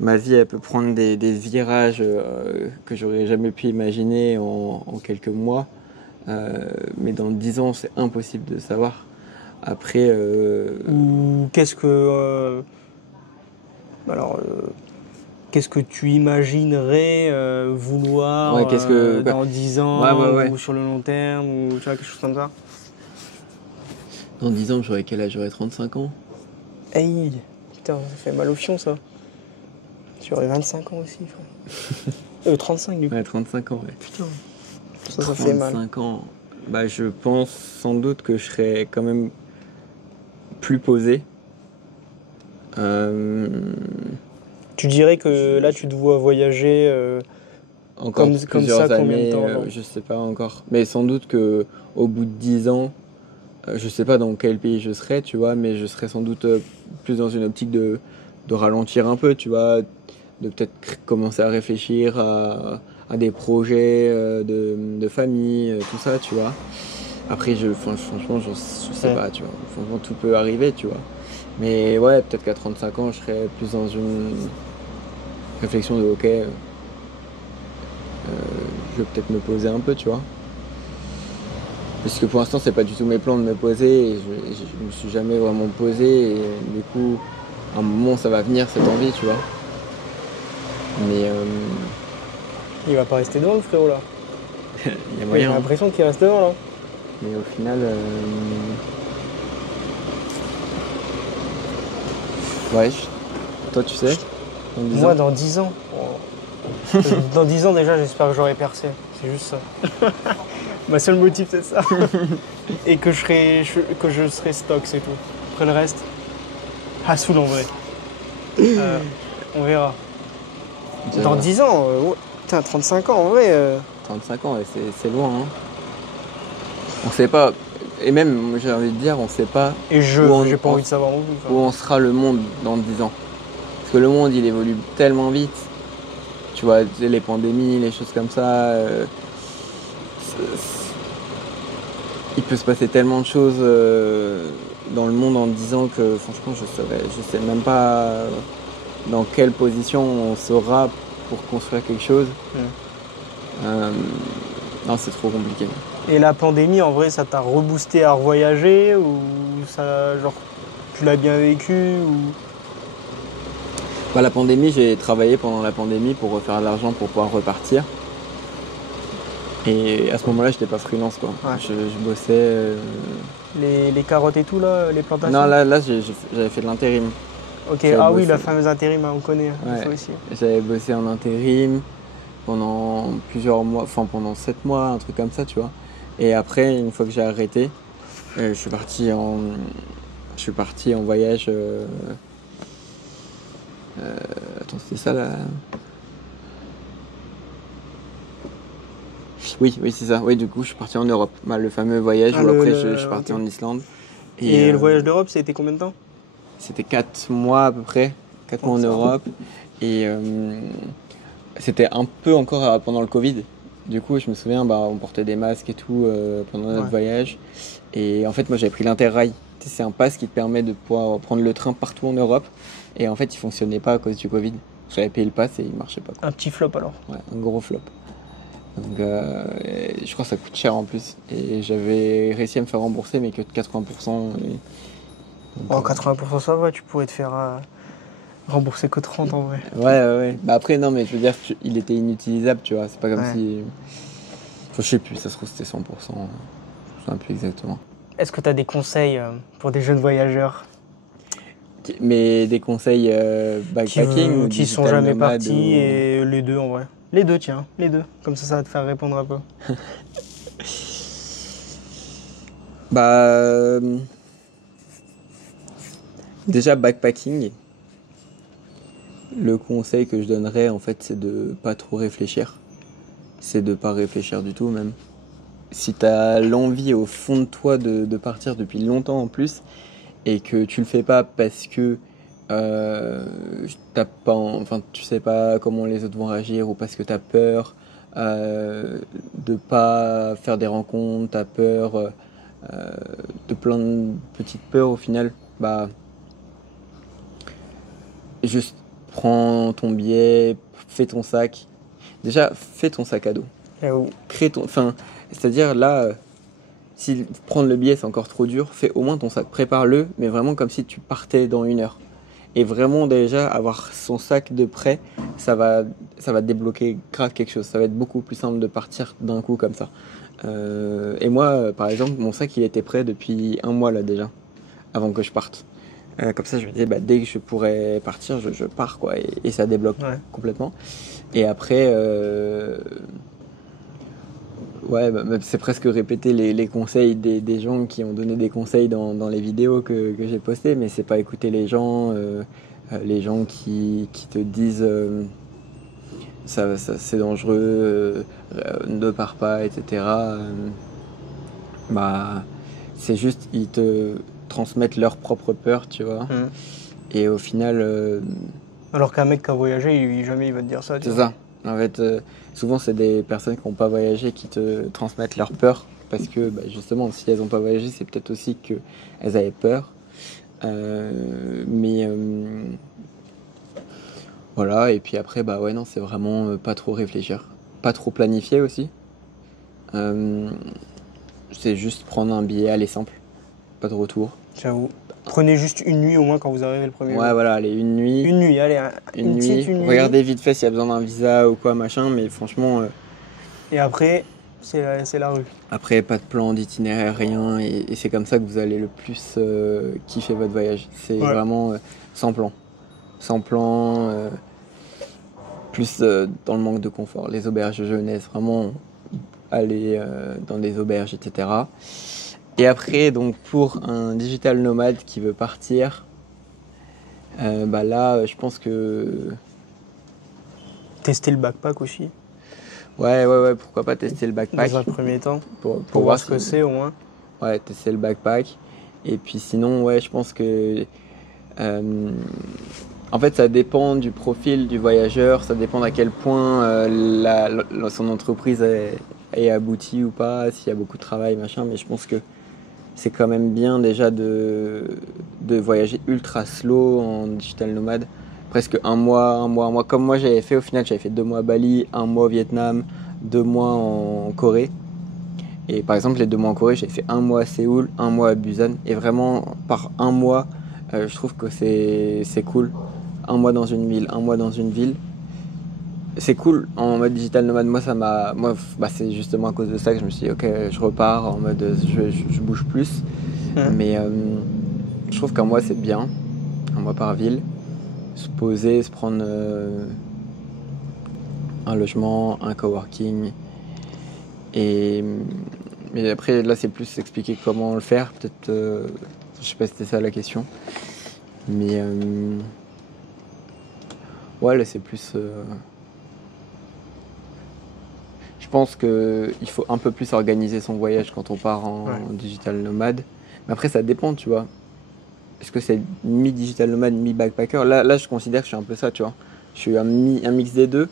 ma vie, elle peut prendre des virages que j'aurais jamais pu imaginer en quelques mois. Mais dans 10 ans, c'est impossible de savoir. Après... Ou qu'est-ce que... qu'est-ce que tu imaginerais vouloir dans 10 ans ou sur le long terme ou tu vois, quelque chose comme ça? Dans 10 ans, j'aurai quel âge? J'aurai 35 ans. Hey, putain, ça fait mal au fion, ça. J'aurai 25 ans aussi, frère. 35 du coup. Ouais, 35 ans, ouais. Putain, ça fait mal. 35 ans, je pense sans doute que je serai quand même plus posé. Tu dirais que là, tu te vois voyager encore comme ça, combien de temps je sais pas encore. Mais sans doute qu'au bout de 10 ans, je sais pas dans quel pays je serai, tu vois, mais je serai sans doute plus dans une optique de ralentir un peu, tu vois, de peut-être commencer à réfléchir à des projets de famille, tout ça, tu vois. Après, franchement, je sais pas, tu vois. Franchement, tout peut arriver, tu vois. Mais ouais, peut-être qu'à 35 ans, je serais plus dans une réflexion de ok, je vais peut-être me poser un peu, tu vois. Parce que pour l'instant, c'est pas du tout mes plans de me poser et je me suis jamais vraiment posé. Et du coup, à un moment, ça va venir cette envie, tu vois. Mais Il va pas rester devant le frérot là. il y a J'ai moyen. l'impression qu'il reste devant là. Mais au final, ouais, toi, tu sais, dans 10 Moi ans. dans 10 ans. Dans 10 ans déjà j'espère que j'aurai percé. C'est juste ça. Ma seule motif c'est ça. Et que je serai stock, c'est tout. Après le reste, Hassoul en vrai. On verra. Dans 10 ans, ouais. Putain, 35 ans en vrai. 35 ans, ouais, c'est loin. Hein. On sait pas, et même, j'ai envie de dire, on sait pas Et j'ai pas envie de savoir non plus. où on sera le monde dans 10 ans. Parce que le monde, il évolue tellement vite. Tu vois, les pandémies, les choses comme ça. Il peut se passer tellement de choses dans le monde en 10 ans que franchement, je sais même pas dans quelle position on sera pour construire quelque chose. Non, c'est trop compliqué. Et la pandémie, en vrai, ça t'a reboosté à revoyager ou ça, genre, tu l'as bien vécu ou... La pandémie, j'ai travaillé pendant la pandémie pour refaire de l'argent pour pouvoir repartir. Et à ce moment-là, j'étais pas freelance, quoi. Ouais. Je bossais. Les carottes et tout, là, les plantations? Non, là j'avais fait de l'intérim. Ok, J'avais ah oui, bossé. la fameuse intérim, on connaît, Ouais. ça aussi. J'avais bossé en intérim pendant plusieurs mois, enfin pendant 7 mois, un truc comme ça, tu vois. Et après, une fois que j'ai arrêté, je suis parti en voyage. Attends, c'était ça là? Oui, c'est ça. Oui, du coup, je suis parti en Europe. Le fameux voyage où après je suis parti en Islande. Et le voyage d'Europe, c'était combien de temps? C'était 4 mois à peu près. 4 mois en Europe. Et c'était un peu encore pendant le Covid. Du coup, je me souviens, on portait des masques et tout pendant notre voyage. Et en fait, moi, j'avais pris l'Interrail. Tu sais, c'est un pass qui te permet de pouvoir prendre le train partout en Europe. Et en fait, il fonctionnait pas à cause du Covid. J'avais payé le pass et il marchait pas. Un petit flop alors? Ouais, un gros flop. Donc, je crois que ça coûte cher en plus. Et j'avais réussi à me faire rembourser, mais que de 80%. En 80% ça va, tu pourrais te faire rembourser que 30 en vrai. Ouais. Après, non, mais je veux dire, il était inutilisable, tu vois. C'est pas comme si. Enfin, je sais plus, ça se trouve c'était 100%. Je ne sais plus exactement. Est-ce que tu as des conseils pour des jeunes voyageurs? Mais des conseils backpacking ou qui sont digital jamais nomade partis et les deux en vrai. Les deux, tiens, les deux. Comme ça va te faire répondre un peu. Déjà, backpacking, le conseil que je donnerais, en fait, c'est de pas trop réfléchir. C'est de pas réfléchir du tout, même. Si tu as l'envie au fond de toi de partir depuis longtemps en plus, et que tu le fais pas parce que tu sais pas comment les autres vont réagir, ou parce que tu as peur de pas faire des rencontres, tu as peur de plein de petites peurs au final, juste prends ton billet, fais ton sac. Déjà, fais ton sac à dos. C'est-à-dire là, si prendre le billet c'est encore trop dur, fais au moins ton sac. Prépare-le, mais vraiment comme si tu partais dans 1 heure. Et vraiment déjà avoir son sac de prêt, ça va débloquer grave quelque chose. Ça va être beaucoup plus simple de partir d'un coup comme ça. Et moi, par exemple, mon sac il était prêt depuis 1 mois là déjà, avant que je parte. Comme ça, je me disais, dès que je pourrais partir, je pars, quoi. Et ça débloque complètement. Et après, c'est presque répéter les conseils des gens qui ont donné des conseils dans les vidéos que j'ai postées, mais c'est pas écouter les gens qui te disent ça c'est dangereux, ne pars pas, etc. C'est juste, ils te transmettent leur propre peur, tu vois. Et au final. Alors qu'un mec qui a voyagé, jamais il va te dire ça. C'est ça. En fait, souvent, c'est des personnes qui n'ont pas voyagé qui te transmettent leur peur. Parce que, justement, si elles n'ont pas voyagé, c'est peut-être aussi qu'elles avaient peur. Voilà. Et puis après, non, c'est vraiment pas trop réfléchir. Pas trop planifier aussi. c'est juste prendre un billet aller simple, pas de retour. J'avoue. Prenez juste une nuit au moins quand vous arrivez le premier jour. Ouais, voilà, allez, une nuit. Une nuit, allez, Une petite nuit. nuit. Regardez vite fait s'il y a besoin d'un visa ou quoi, machin, mais franchement, Et après, c'est la rue. après, pas de plan d'itinéraire, rien, et c'est comme ça que vous allez le plus kiffer votre voyage. C'est vraiment sans plan. Sans plan, plus dans le manque de confort. Les auberges de jeunesse, vraiment aller dans des auberges, etc. Et après, donc pour un digital nomade qui veut partir, bah là, je pense que... Tester le backpack aussi, Ouais, pourquoi pas tester le backpack. dans un premier temps, Pour voir ce que c'est au moins. Ouais, tester le backpack. Et puis sinon, ouais, je pense que... en fait, ça dépend du profil du voyageur, ça dépend à quel point son entreprise est aboutie ou pas, s'il y a beaucoup de travail, machin. Mais je pense que c'est quand même bien déjà de voyager ultra slow en digital nomade. Presque un mois. Comme moi j'avais fait, au final j'avais fait 2 mois à Bali, 1 mois au Vietnam, 2 mois en Corée. Et par exemple les 2 mois en Corée, j'avais fait 1 mois à Séoul, 1 mois à Busan. Et vraiment par 1 mois, je trouve que c'est cool. 1 mois dans une ville, 1 mois dans une ville. C'est cool en mode digital nomade. Moi, c'est justement à cause de ça que je me suis dit, ok, je repars en mode je bouge plus. Mais je trouve qu'un mois, c'est bien. 1 mois par ville. Se poser, se prendre un logement, un coworking. Mais après, là, c'est plus expliquer comment le faire. Peut-être, je sais pas si c'était ça la question. Mais ouais, là, c'est plus... Je pense qu'il faut un peu plus organiser son voyage quand on part en digital nomade. Mais après, ça dépend, tu vois. Est-ce que c'est mi-digital nomade, mi-backpacker? Là, je considère que je suis un peu ça, tu vois. Je suis un mix des deux.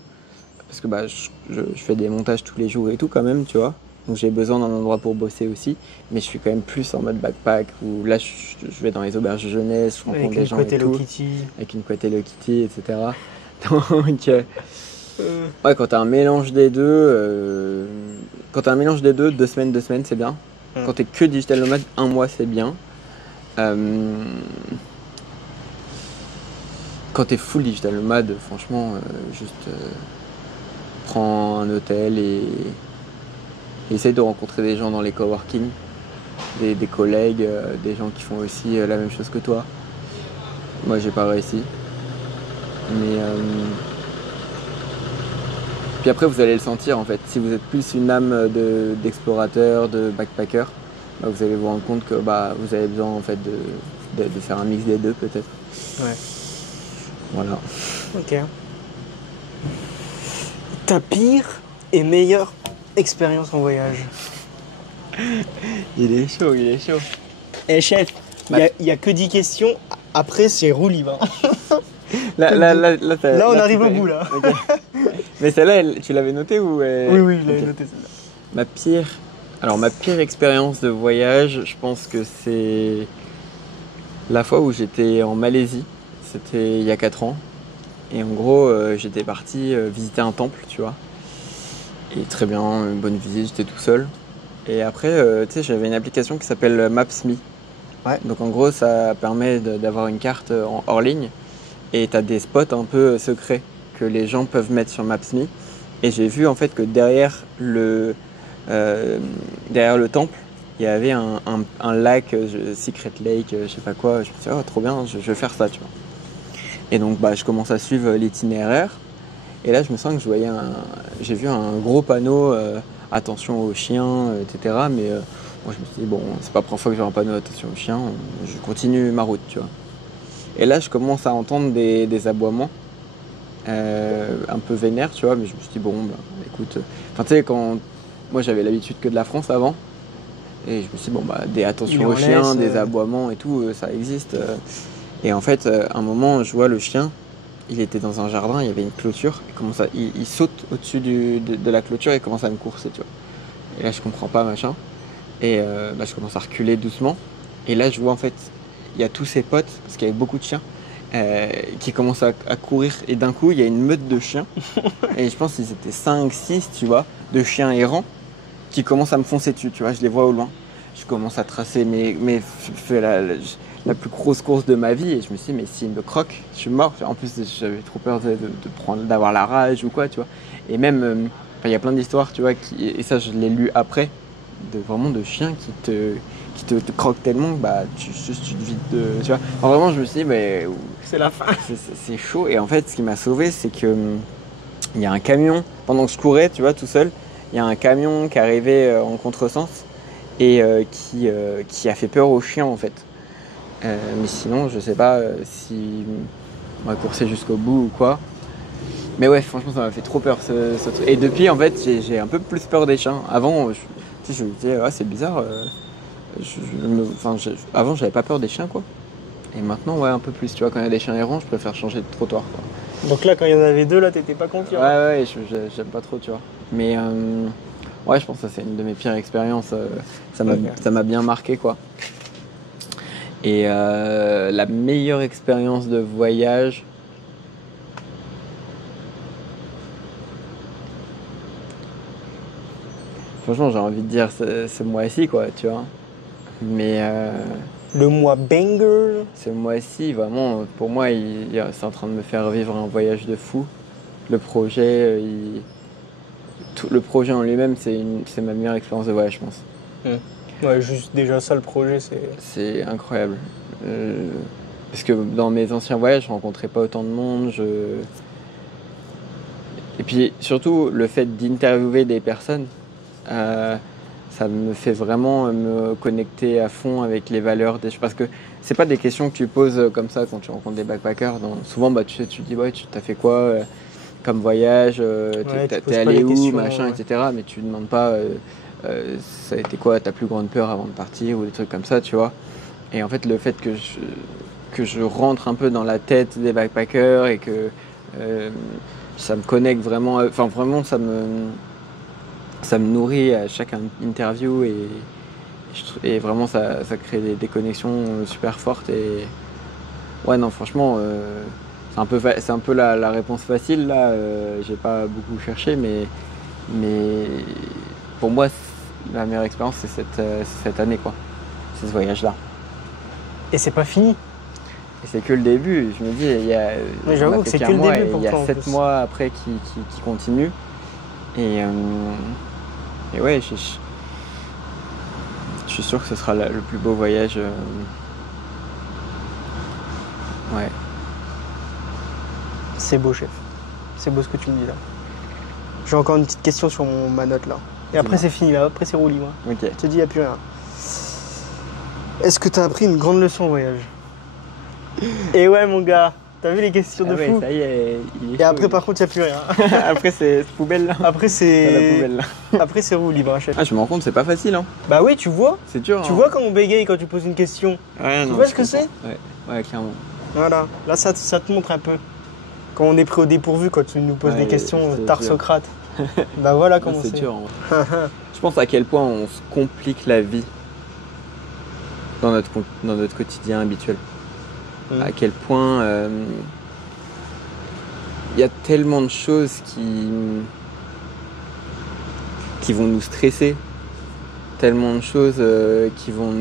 Parce que je fais des montages tous les jours et tout, quand même, tu vois. Donc j'ai besoin d'un endroit pour bosser aussi. Mais je suis quand même plus en mode backpack, où là, je vais dans les auberges de jeunesse, je rencontre des gens et tout. Avec une couette Hello Kitty, etc. Donc... ouais, quand t'as un mélange des deux, 2 semaines, 2 semaines, c'est bien. Quand t'es que digital nomade, 1 mois, c'est bien. Quand t'es full digital nomade, franchement, juste prends un hôtel et essaye de rencontrer des gens dans les coworking, des collègues, des gens qui font aussi la même chose que toi. Moi, j'ai pas réussi. Mais... Puis après, vous allez le sentir en fait. Si vous êtes plus une âme d'explorateur, de backpacker, bah, vous allez vous rendre compte que vous avez besoin en fait de faire un mix des deux peut-être. Ouais. Voilà. Ok. Ta pire et meilleure expérience en voyage? Il est chaud. Eh chef, il y a que 10 questions. Après, c'est roue libre. Là, on arrive au bout là. Okay. Mais celle-là, tu l'avais notée ou Oui, je l'avais notée celle-là. Ma pire expérience de voyage, je pense que c'est la fois où j'étais en Malaisie. C'était il y a 4 ans. Et en gros, j'étais parti visiter un temple, tu vois. Et très bien, une bonne visite, j'étais tout seul. Et après, tu sais, j'avais une application qui s'appelle Maps.me. Ouais. Donc en gros, ça permet d'avoir une carte hors ligne. Et tu as des spots un peu secrets que les gens peuvent mettre sur Maps.me. Et j'ai vu en fait que derrière le temple, il y avait un lac, Secret Lake, je sais pas quoi. Je me suis dit, oh trop bien, je vais faire ça, tu vois. Et donc je commence à suivre l'itinéraire. Et là, je me sens que j'ai vu un gros panneau, attention aux chiens, etc. Mais moi, je me suis dit, bon, c'est pas la première fois que j'ai un panneau attention aux chiens, je continue ma route, tu vois. Et là, je commence à entendre des aboiements, un peu vénères, tu vois, mais je me suis dit, bon, écoute, tu sais, quand moi j'avais l'habitude que de la France avant, et je me suis dit, bon, des attentions aux chiens, des aboiements et tout, ça existe. Et en fait, à un moment, je vois le chien, il était dans un jardin, il y avait une clôture, il saute au-dessus de la clôture et commence à me courser, tu vois. Et là, je comprends pas, machin. Et je commence à reculer doucement. Et là, je vois en fait, il y a tous ses potes, parce qu'il y avait beaucoup de chiens, qui commencent à courir. Et d'un coup, il y a une meute de chiens. Et je pense qu'ils étaient 5, 6, tu vois, de chiens errants, qui commencent à me foncer dessus, tu vois, je les vois au loin. Je commence à tracer la plus grosse course de ma vie et je me suis dit, mais s'il me croque, je suis mort. En plus, j'avais trop peur d'avoir la rage ou quoi, tu vois. Et même, il y a plein d'histoires, tu vois, et ça, je l'ai lu après, vraiment de chiens qui te croquent tellement que bah, tu te vides de. Tu vois. Alors, vraiment, je me suis dit, mais C'est la fin. c'est chaud. Et en fait, ce qui m'a sauvé, c'est que il y a un camion, pendant que je courais, tu vois, tout seul, il y a un camion qui arrivait en contresens et qui a fait peur aux chiens, en fait. Mais sinon, je sais pas si on va courser jusqu'au bout ou quoi. Mais ouais, franchement, ça m'a fait trop peur ce truc. Et depuis, en fait, j'ai un peu plus peur des chiens. Avant, je me disais, ah, c'est bizarre. Avant, j'avais pas peur des chiens, quoi. Et maintenant, ouais, un peu plus. Tu vois, quand il y a des chiens errants, je préfère changer de trottoir, quoi. Donc là, quand il y en avait deux, là, t'étais pas confiant. Ouais, j'aime pas trop, tu vois. Mais ouais, je pense que ça, c'est une de mes pires expériences. Ça m'a bien marqué, quoi. Et la meilleure expérience de voyage, franchement, j'ai envie de dire ce mois-ci, quoi, tu vois. Mais Le mois banger. ce mois-ci, vraiment, pour moi, c'est en train de me faire vivre un voyage de fou. Le projet, le projet en lui-même, c'est ma meilleure expérience de voyage, je pense. Ouais, juste déjà ça, le projet, c'est... C'est incroyable. Parce que dans mes anciens voyages, je rencontrais pas autant de monde. Et puis surtout, le fait d'interviewer des personnes, ça me fait vraiment me connecter à fond avec les valeurs des... Parce que c'est pas des questions que tu poses comme ça quand tu rencontres des backpackers. Souvent, bah, tu te dis, ouais, tu t'as fait quoi comme voyage, t'es allé où, machin, ouais. etc. Mais tu demandes pas, ça a été quoi ta plus grande peur avant de partir ou des trucs comme ça, tu vois. Et en fait, le fait que je rentre un peu dans la tête des backpackers et que ça me connecte vraiment, enfin vraiment ça me nourrit à chaque interview et vraiment ça crée des connexions super fortes et ouais non franchement c'est un peu la réponse facile là, j'ai pas beaucoup cherché mais pour moi la meilleure expérience c'est cette année quoi, c'est ce voyage là. Et c'est pas fini. Et c'est que le début, je me dis, Mais j'avoue que c'est que le début pour il y toi a en 7 plus. mois après qui continue. Et ouais, je suis sûr que ce sera le plus beau voyage. Ouais. C'est beau, chef. C'est beau ce que tu me dis là. J'ai encore une petite question sur ma note là. Et après, c'est fini là. Après, c'est roue libre. Ok. Je te dis, il n'y a plus rien. Est-ce que tu as appris une grande leçon au voyage? Et ouais, mon gars. T'as vu les questions de fou? Ça y est, il est Et après, chaud, par contre, il n'y a plus rien. après, c'est poubelle là. Après, La c'est. poubelle là. Après, c'est roue libre, hein, chef. Ah, je me rends compte, c'est pas facile, hein. Bah oui, tu vois. C'est dur. Tu hein. vois quand on bégaye quand tu poses une question. Ouais, Tu non, vois je ce que comprends. c'est? Ouais, clairement. Voilà. Là, ça te montre un peu. Quand on est pris au dépourvu, quand tu nous poses Ouais, des questions, c'est tard dur. Socrate. Bah voilà Non, comment c'est c'est. dur. hein. Je pense à quel point on se complique la vie dans notre quotidien habituel. À quel point il y a tellement de choses qui vont nous stresser, tellement de choses qui vont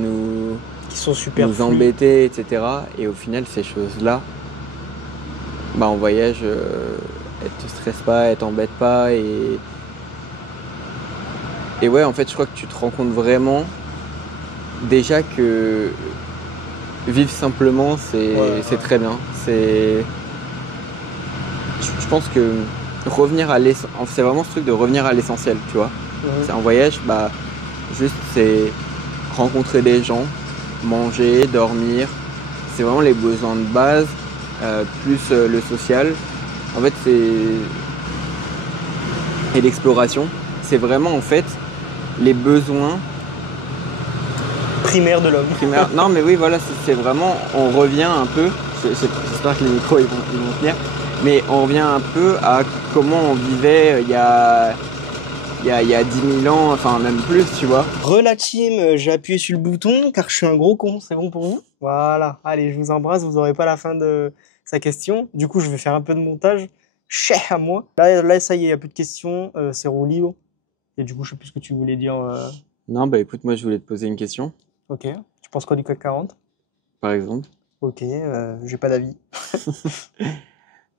Qui sont super nous embêter, etc. Et au final, ces choses-là, bah, en voyage, elles te stressent pas, elles t'embêtent pas. Et ouais, en fait, je crois que tu te rends compte vraiment déjà que vivre simplement, c'est très bien. Je pense que revenir à l'essentiel, c'est vraiment ce truc de revenir à l'essentiel, tu vois. C'est un voyage, bah, juste c'est rencontrer des gens, manger, dormir. C'est vraiment les besoins de base, plus le social. En fait, et l'exploration. C'est vraiment en fait les besoins primaire de l'homme. Non, mais oui, voilà, c'est vraiment, on revient un peu, j'espère que les micros ils vont tenir, mais on revient un peu à comment on vivait il y a 10 000 ans, enfin même plus, tu vois. Team, j'ai appuyé sur le bouton car je suis un gros con, c'est bon pour vous? Voilà, allez, je vous embrasse, vous n'aurez pas la fin de sa question. Du coup, je vais faire un peu de montage. Chez à moi. Là, ça y est, il n'y a plus de questions, c'est roue libre. Et du coup, je sais plus ce que tu voulais dire. Non, bah écoute, moi je voulais te poser une question, Ok. Tu penses quoi du CAC 40? par exemple. Ok, j'ai pas d'avis.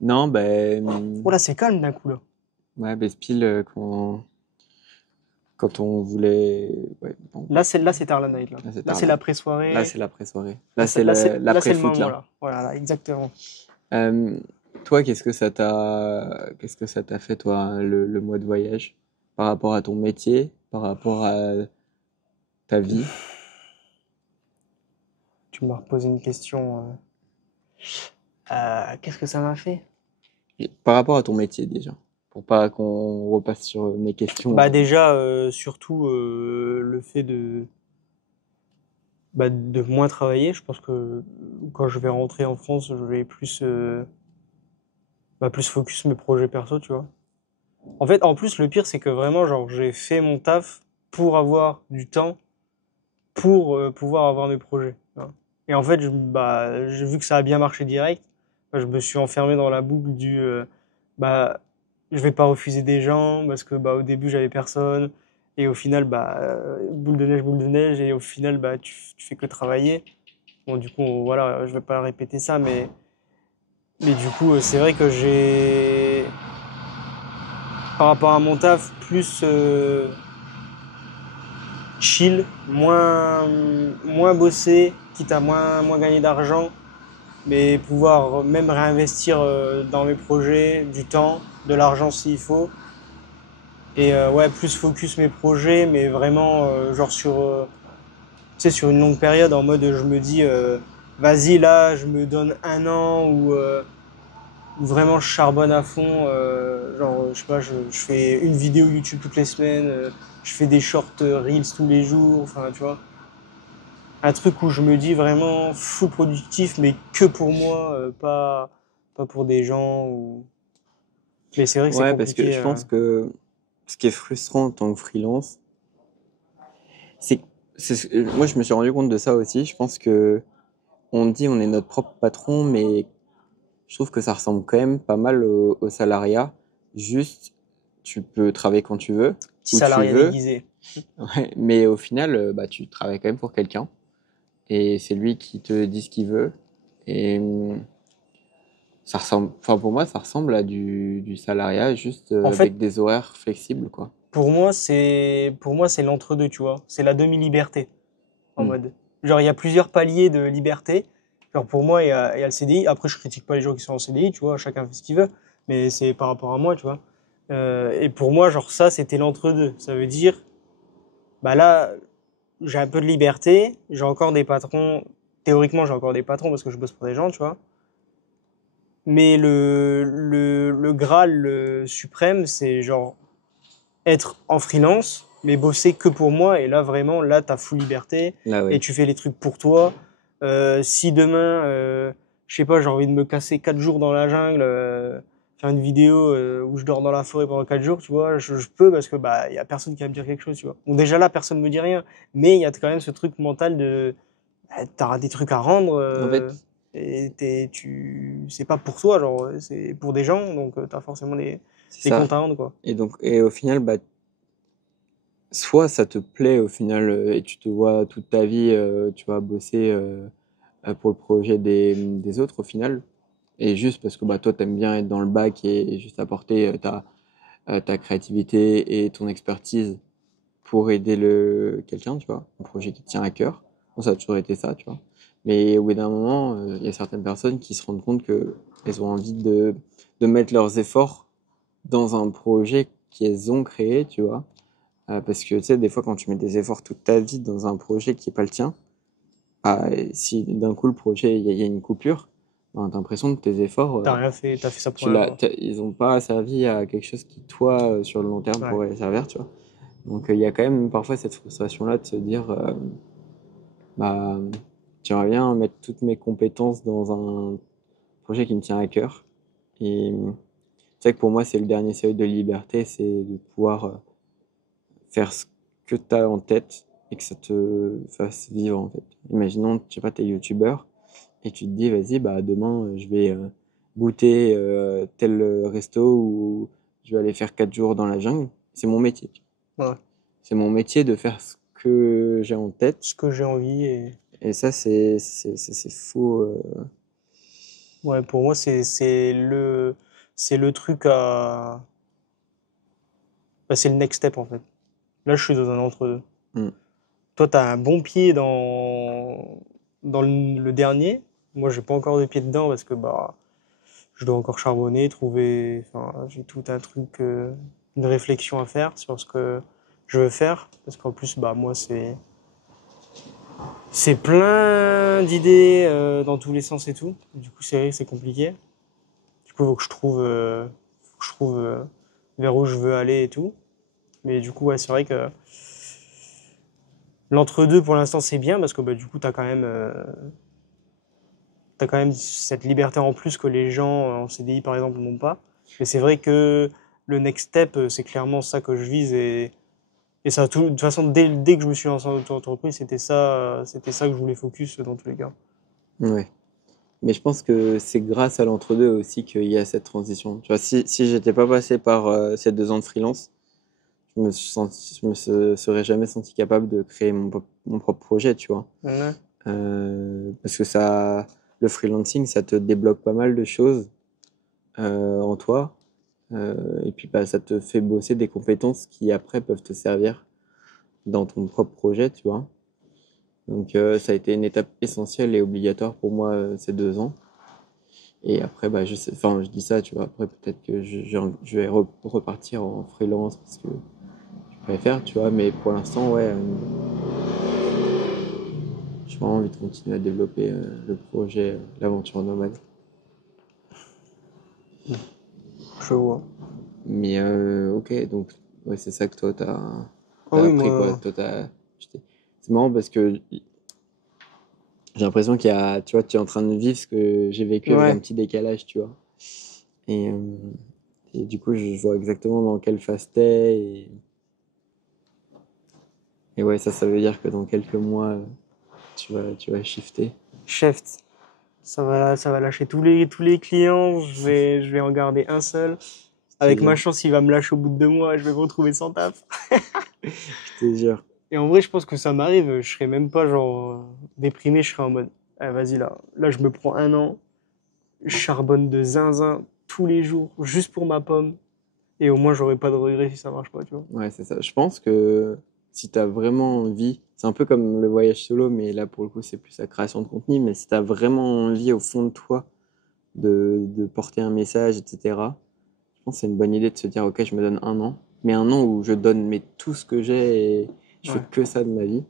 Non, bah, Oh là, c'est calme d'un coup là. ouais, bah, Spiel, quand on voulait. Ouais, bon, Là, c'est Tard la Night là. là c'est Là, tard c'est là. Là l'après-soirée. c'est l'après-soirée. Là, Là c'est là, c'est le l'après-foot moment là. là. Voilà, là, exactement. Euh, Toi, qu'est-ce que ça t'a fait, toi, le mois de voyage, par rapport à ton métier, par rapport à ta vie, Tu m'as reposé une question. Qu'est-ce que ça m'a fait? et par rapport à ton métier déjà, pour pas qu'on repasse sur mes questions. Bah déjà, surtout le fait de moins travailler. Je pense que quand je vais rentrer en France, je vais plus focus mes projets perso, tu vois. En fait, en plus, le pire, c'est que vraiment, genre, j'ai fait mon taf pour avoir du temps pour pouvoir avoir mes projets, tu vois. Et en fait, j'ai vu que ça a bien marché direct. Bah, je me suis enfermé dans la boucle bah, je vais pas refuser des gens parce que, bah, au début, j'avais personne. Et au final, bah, boule de neige, et au final, bah, tu fais que travailler. Bon, du coup, voilà, je vais pas répéter ça, mais du coup, c'est vrai que par rapport à mon taf, plus chill, moins bosser, quitte à moins gagner d'argent, mais pouvoir même réinvestir dans mes projets, du temps, de l'argent s'il faut. Et ouais, plus focus mes projets, mais vraiment, genre tu sais, sur une longue période, en mode je me dis, vas-y, là, je me donne un an où vraiment je charbonne à fond. Genre, je sais pas, je fais une vidéo YouTube toutes les semaines, je fais des shorts Reels tous les jours, enfin, tu vois. Un truc où je me dis vraiment full productif, mais que pour moi, pas pour des gens. Mais c'est vrai que c'est Ouais, parce que compliqué. je pense que ce qui est frustrant en tant que freelance, c'est, moi je me suis rendu compte de ça aussi. Je pense que on dit on est notre propre patron, mais je trouve que ça ressemble quand même pas mal au salariat. Juste, tu peux travailler quand tu veux, Petit où tu salariat veux, déguisé. ouais, mais au final, bah, tu travailles quand même pour quelqu'un. Et c'est lui qui te dit ce qu'il veut. Et ça ressemble, enfin pour moi, ça ressemble à du salariat, juste En fait, avec des horaires flexibles, quoi. pour moi, c'est l'entre-deux, tu vois. C'est la demi-liberté, en Hmm. mode. Genre, il y a plusieurs paliers de liberté. Genre, pour moi, il y a le CDI. Après, je critique pas les gens qui sont en CDI, tu vois. Chacun fait ce qu'il veut. Mais c'est par rapport à moi, tu vois. Et pour moi, genre, ça, c'était l'entre-deux. Ça veut dire, bah là, j'ai un peu de liberté. J'ai encore des patrons. Théoriquement, j'ai encore des patrons parce que je bosse pour des gens, tu vois. Mais le Graal suprême, c'est genre être en freelance, mais bosser que pour moi. Et là, vraiment, là, t'as full liberté Là, et oui. tu fais les trucs pour toi. Si demain, je sais pas, j'ai envie de me casser 4 jours dans la jungle, faire une vidéo où je dors dans la forêt pendant 4 jours, tu vois, je peux parce que bah y a personne qui va me dire quelque chose, tu vois. Bon, déjà là, personne me dit rien, mais il y a quand même ce truc mental de t'as des trucs à rendre. En fait, Et c'est pas pour toi, genre, c'est pour des gens, donc t'as forcément c'est des ça. comptes à rendre, quoi. Et donc, et au final, bah, soit ça te plaît au final et tu te vois toute ta vie, tu vas bosser pour le projet des autres au final. Et juste parce que bah, toi, t'aimes bien être dans le bac et juste apporter ta créativité et ton expertise pour aider quelqu'un, tu vois, un projet qui te tient à cœur. Bon, ça a toujours été ça, tu vois. Mais au bout d'un moment, il y a certaines personnes qui se rendent compte que elles ont envie de mettre leurs efforts dans un projet qu'elles ont créé, tu vois. Parce que, tu sais, des fois, quand tu mets des efforts toute ta vie dans un projet qui est pas le tien, et si d'un coup, le projet, il y a une coupure, ben, t'as l'impression que tes efforts, T'as rien fait, t'as fait ça pour rien, quoi. ils ont pas servi à quelque chose qui, toi, sur le long terme, Ouais. pourrait servir, tu vois. Donc il y a quand même parfois cette frustration-là de se dire, bah, j'aimerais bien mettre toutes mes compétences dans un projet qui me tient à cœur. Et c'est vrai que pour moi, c'est le dernier seuil de liberté, c'est de pouvoir faire ce que tu as en tête et que ça te fasse vivre en fait. Imaginons, je sais pas, t'es youtubeur et tu te dis, vas-y, bah demain, je vais goûter tel resto ou je vais aller faire 4 jours dans la jungle. C'est mon métier. Ouais. C'est mon métier de faire ce que j'ai en tête. Ce que j'ai envie. Et ça, c'est fou. Ouais, pour moi, c'est le truc à. Bah, c'est le next step, en fait. Là, je suis dans un entre-deux. Mm. Toi, tu as un bon pied dans le dernier. Moi, j'ai pas encore de pied dedans parce que bah, je dois encore charbonner, trouver. Enfin, j'ai tout un truc, une réflexion à faire sur ce que je veux faire. Parce qu'en plus, bah, moi, c'est plein d'idées dans tous les sens et tout. Du coup, c'est vrai que c'est compliqué. Du coup, faut que je trouve vers où je veux aller et tout. Mais du coup, ouais, c'est vrai que l'entre-deux, pour l'instant, c'est bien parce que bah, du coup, t'as quand même cette liberté en plus que les gens en CDI, par exemple, n'ont pas. Mais c'est vrai que le next step, c'est clairement ça que je vise et ça, de toute façon, dès que je me suis lancé en auto-entreprise, c'était ça que je voulais focus dans tous les cas. Ouais. Mais je pense que c'est grâce à l'entre-deux aussi qu'il y a cette transition. Tu vois, si j'étais pas passé par ces 2 ans de freelance, je me serais jamais senti capable de créer mon propre projet, tu vois. Ouais. Parce que le freelancing, ça te débloque pas mal de choses en toi. Et puis bah, ça te fait bosser des compétences qui après peuvent te servir dans ton propre projet, tu vois. Donc ça a été une étape essentielle et obligatoire pour moi ces 2 ans. Et après, bah, enfin, je dis ça, tu vois. Après, peut-être que je vais repartir en freelance parce que je préfère, tu vois. Mais pour l'instant, ouais, j'ai vraiment envie de continuer à développer le projet, l'aventure nomade. Je vois. Mais ok, donc ouais, c'est ça que toi, Ah t'as oui, appris, quoi. moi, Toi, c'est marrant parce que j'ai l'impression tu vois, tu es en train de vivre ce que j'ai vécu avec un ouais. petit décalage, tu vois. Et, euh, et du coup, je vois exactement dans quelle phase t'es. Et ouais, ça veut dire que dans quelques mois, tu vas shifter. Chef, ça va lâcher tous les clients. Je vais en garder un seul. Je te Avec ma jure, chance, il va me lâcher au bout de 2 mois et je vais me retrouver sans taf. je te jure. Et en vrai, je pense que ça m'arrive. Je serais même pas genre déprimé. Je serais en mode, ah, vas-y là, je me prends un an. Je charbonne de zinzin tous les jours juste pour ma pomme. Et au moins, j'aurai pas de regrets si ça marche pas, tu vois. Ouais, c'est ça. Je pense que si tu as vraiment envie, c'est un peu comme le voyage solo, mais là, pour le coup, c'est plus la création de contenu. Mais si tu as vraiment envie au fond de toi de porter un message, etc., je pense que c'est une bonne idée de se dire, ok, je me donne un an, mais un an où je donne tout ce que j'ai et je fais Ouais. que ça de ma vie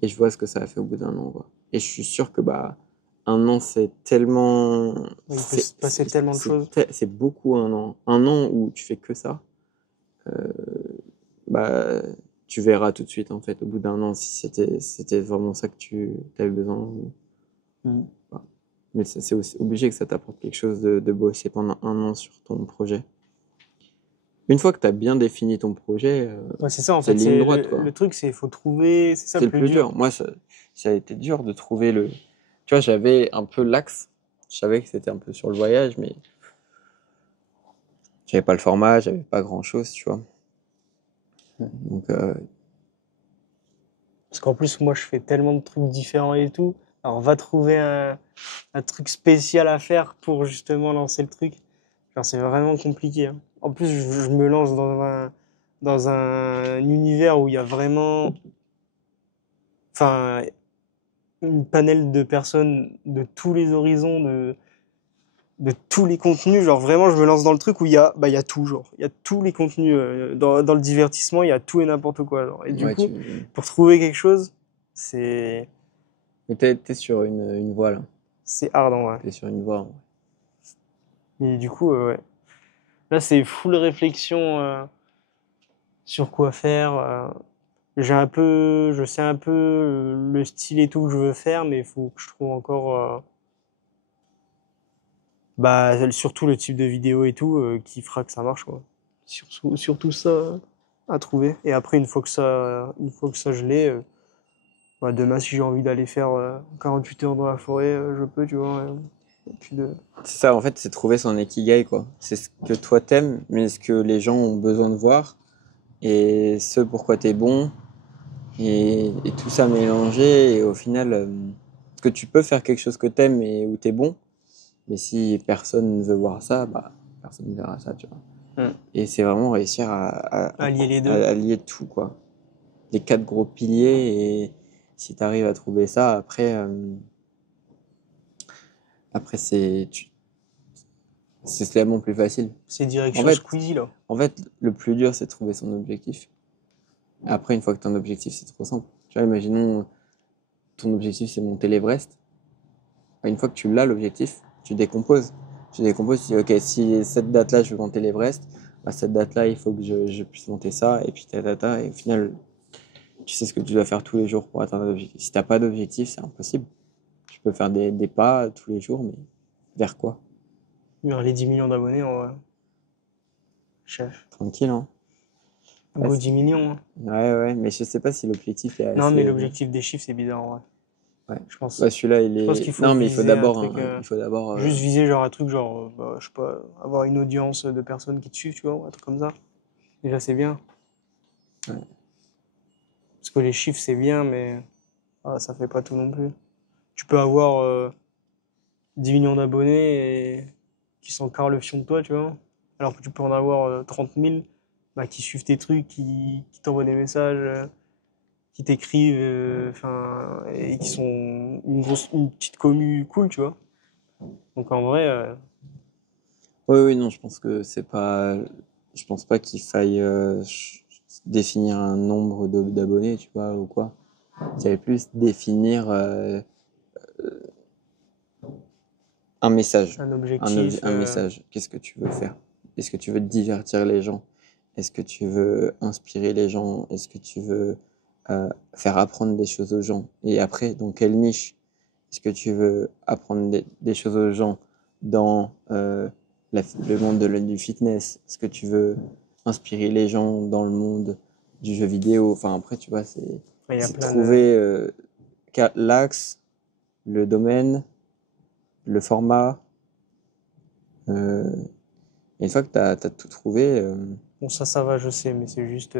et je vois ce que ça a fait au bout d'un an, quoi. Et je suis sûr que bah un an c'est tellement Il peut se passer tellement de choses. c'est beaucoup un an où tu fais que ça, bah tu verras tout de suite en fait au bout d'un an si c'était vraiment ça que tu avais besoin ou pas. Mais c'est aussi obligé que ça t'apporte quelque chose de bosser pendant un an sur ton projet. Une fois que tu as bien défini ton projet, Ouais, c'est ça, en c'est fait. ligne droite, quoi. Le truc, c'est il faut trouver. C'est ça C'est le le plus plus dur. dur. Moi, ça a été dur de trouver le. Tu vois, j'avais un peu l'axe. Je savais que c'était un peu sur le voyage, mais j'avais pas le format, j'avais pas grand-chose, tu vois. Donc, Parce qu'en plus, moi, je fais tellement de trucs différents et tout. Alors, va trouver un truc spécial à faire pour justement lancer le truc. Genre, c'est vraiment compliqué, hein. En plus, je me lance dans un univers où il y a vraiment, enfin, une panel de personnes de tous les horizons, de tous les contenus. Genre, vraiment, je me lance dans le truc où il y a tout, genre. Il y a tous les contenus. Dans le divertissement, il y a tout et n'importe quoi, genre. Et du ouais, coup, pour trouver quelque chose, mais t'es sur une voie, là. c'est hard en vrai. T'es sur une voie, en vrai. Et du coup, ouais. Là, c'est full réflexion sur quoi faire. Je sais un peu le style et tout que je veux faire, mais il faut que je trouve encore, bah, surtout le type de vidéo et tout qui fera que ça marche, quoi. Surtout ça à trouver. Et après, une fois que ça je l'ai, bah, demain, si j'ai envie d'aller faire 48 heures dans la forêt, je peux, tu vois. Et puis C'est ça, en fait, c'est trouver son ikigai, quoi. C'est ce que toi t'aimes, mais ce que les gens ont besoin de voir. et ce pourquoi tu es bon, et tout ça mélangé, et au final, parce que tu peux faire quelque chose que tu aimes et où tu es bon, mais si personne ne veut voir ça, bah, personne ne verra ça, tu vois. Et c'est vraiment réussir À lier les deux. à lier tout, quoi. Les 4 gros piliers, et si tu arrives à trouver ça, après c'est tellement plus facile. C'est direction En fait, Squeezie, là. En fait, le plus dur, c'est de trouver son objectif. Après, une fois que tu as un objectif, c'est trop simple. Tu vois, imaginons, ton objectif, c'est monter l'Everest. Une fois que tu l'as, l'objectif, tu décomposes. Tu décomposes, tu dis, OK, si cette date-là, je veux monter l'Everest, bah, cette date-là, il faut que je puisse monter ça, et puis et au final, tu sais ce que tu dois faire tous les jours pour atteindre l'objectif. Si t'as pas d'objectif, c'est impossible. Tu peux faire des pas tous les jours, mais vers quoi? Vers les 10 millions d'abonnés, en vrai. Chef. Tranquille, hein? Ouais, Go 10 millions, hein. ouais, mais je sais pas si l'objectif est Non, mais assez. l'objectif des chiffres, c'est bizarre, en vrai. Ouais. Je pense. Ouais, celui-là, il Je pense est. qu'il faut Non, mais il faut viser un d'abord, truc, il faut d'abord. juste viser genre un truc genre, bah, je sais pas, avoir une audience de personnes qui te suivent, tu vois, un truc comme ça. Déjà, c'est bien. Ouais. Parce que les chiffres, c'est bien, mais ça fait pas tout non plus. Tu peux avoir 10 millions d'abonnés et qui sont carre le fion de toi, tu vois. Alors que tu peux en avoir 30 000 bah, qui suivent tes trucs, qui t'envoient des messages, qui t'écrivent, enfin, et qui sont une petite commu cool, tu vois. Donc en vrai, Oui, non, je pense que c'est pas. Je pense pas qu'il faille définir un nombre d'abonnés, tu vois, ou quoi. C'est plus définir un message. un objectif. Un message. Qu'est-ce que tu veux faire? Est-ce que tu veux divertir les gens? Est-ce que tu veux inspirer les gens? Est-ce que tu veux faire apprendre des choses aux gens? Et après, dans quelle niche? Est-ce que tu veux apprendre des choses aux gens dans le monde du fitness? Est-ce que tu veux inspirer les gens dans le monde du jeu vidéo? Enfin, après, tu vois, Il y a c'est plein trouver l'axe, le domaine, le format. Et une fois que tu as tout trouvé, Bon, ça va, je sais, mais c'est juste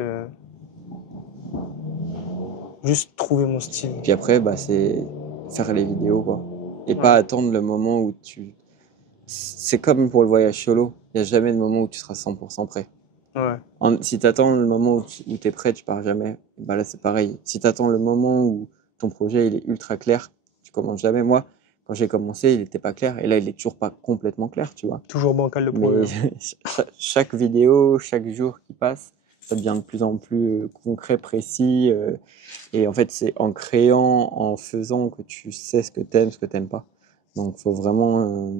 trouver mon style. puis après, bah, c'est faire les vidéos, quoi. Et Ouais. pas attendre le moment où tu. C'est comme pour le voyage solo. Il n'y a jamais de moment où tu seras 100% prêt. Ouais. Si tu attends le moment où tu es prêt, tu pars jamais. Bah là, c'est pareil. Si tu attends le moment où ton projet il est ultra clair, tu commences jamais. Moi, quand j'ai commencé, il n'était pas clair. Et là, il est toujours pas complètement clair, tu vois. Toujours bancal le Mais projet. chaque vidéo, chaque jour qui passe, ça devient de plus en plus concret, précis. Et en fait, c'est en créant, en faisant que tu sais ce que t'aimes pas. Donc, faut vraiment,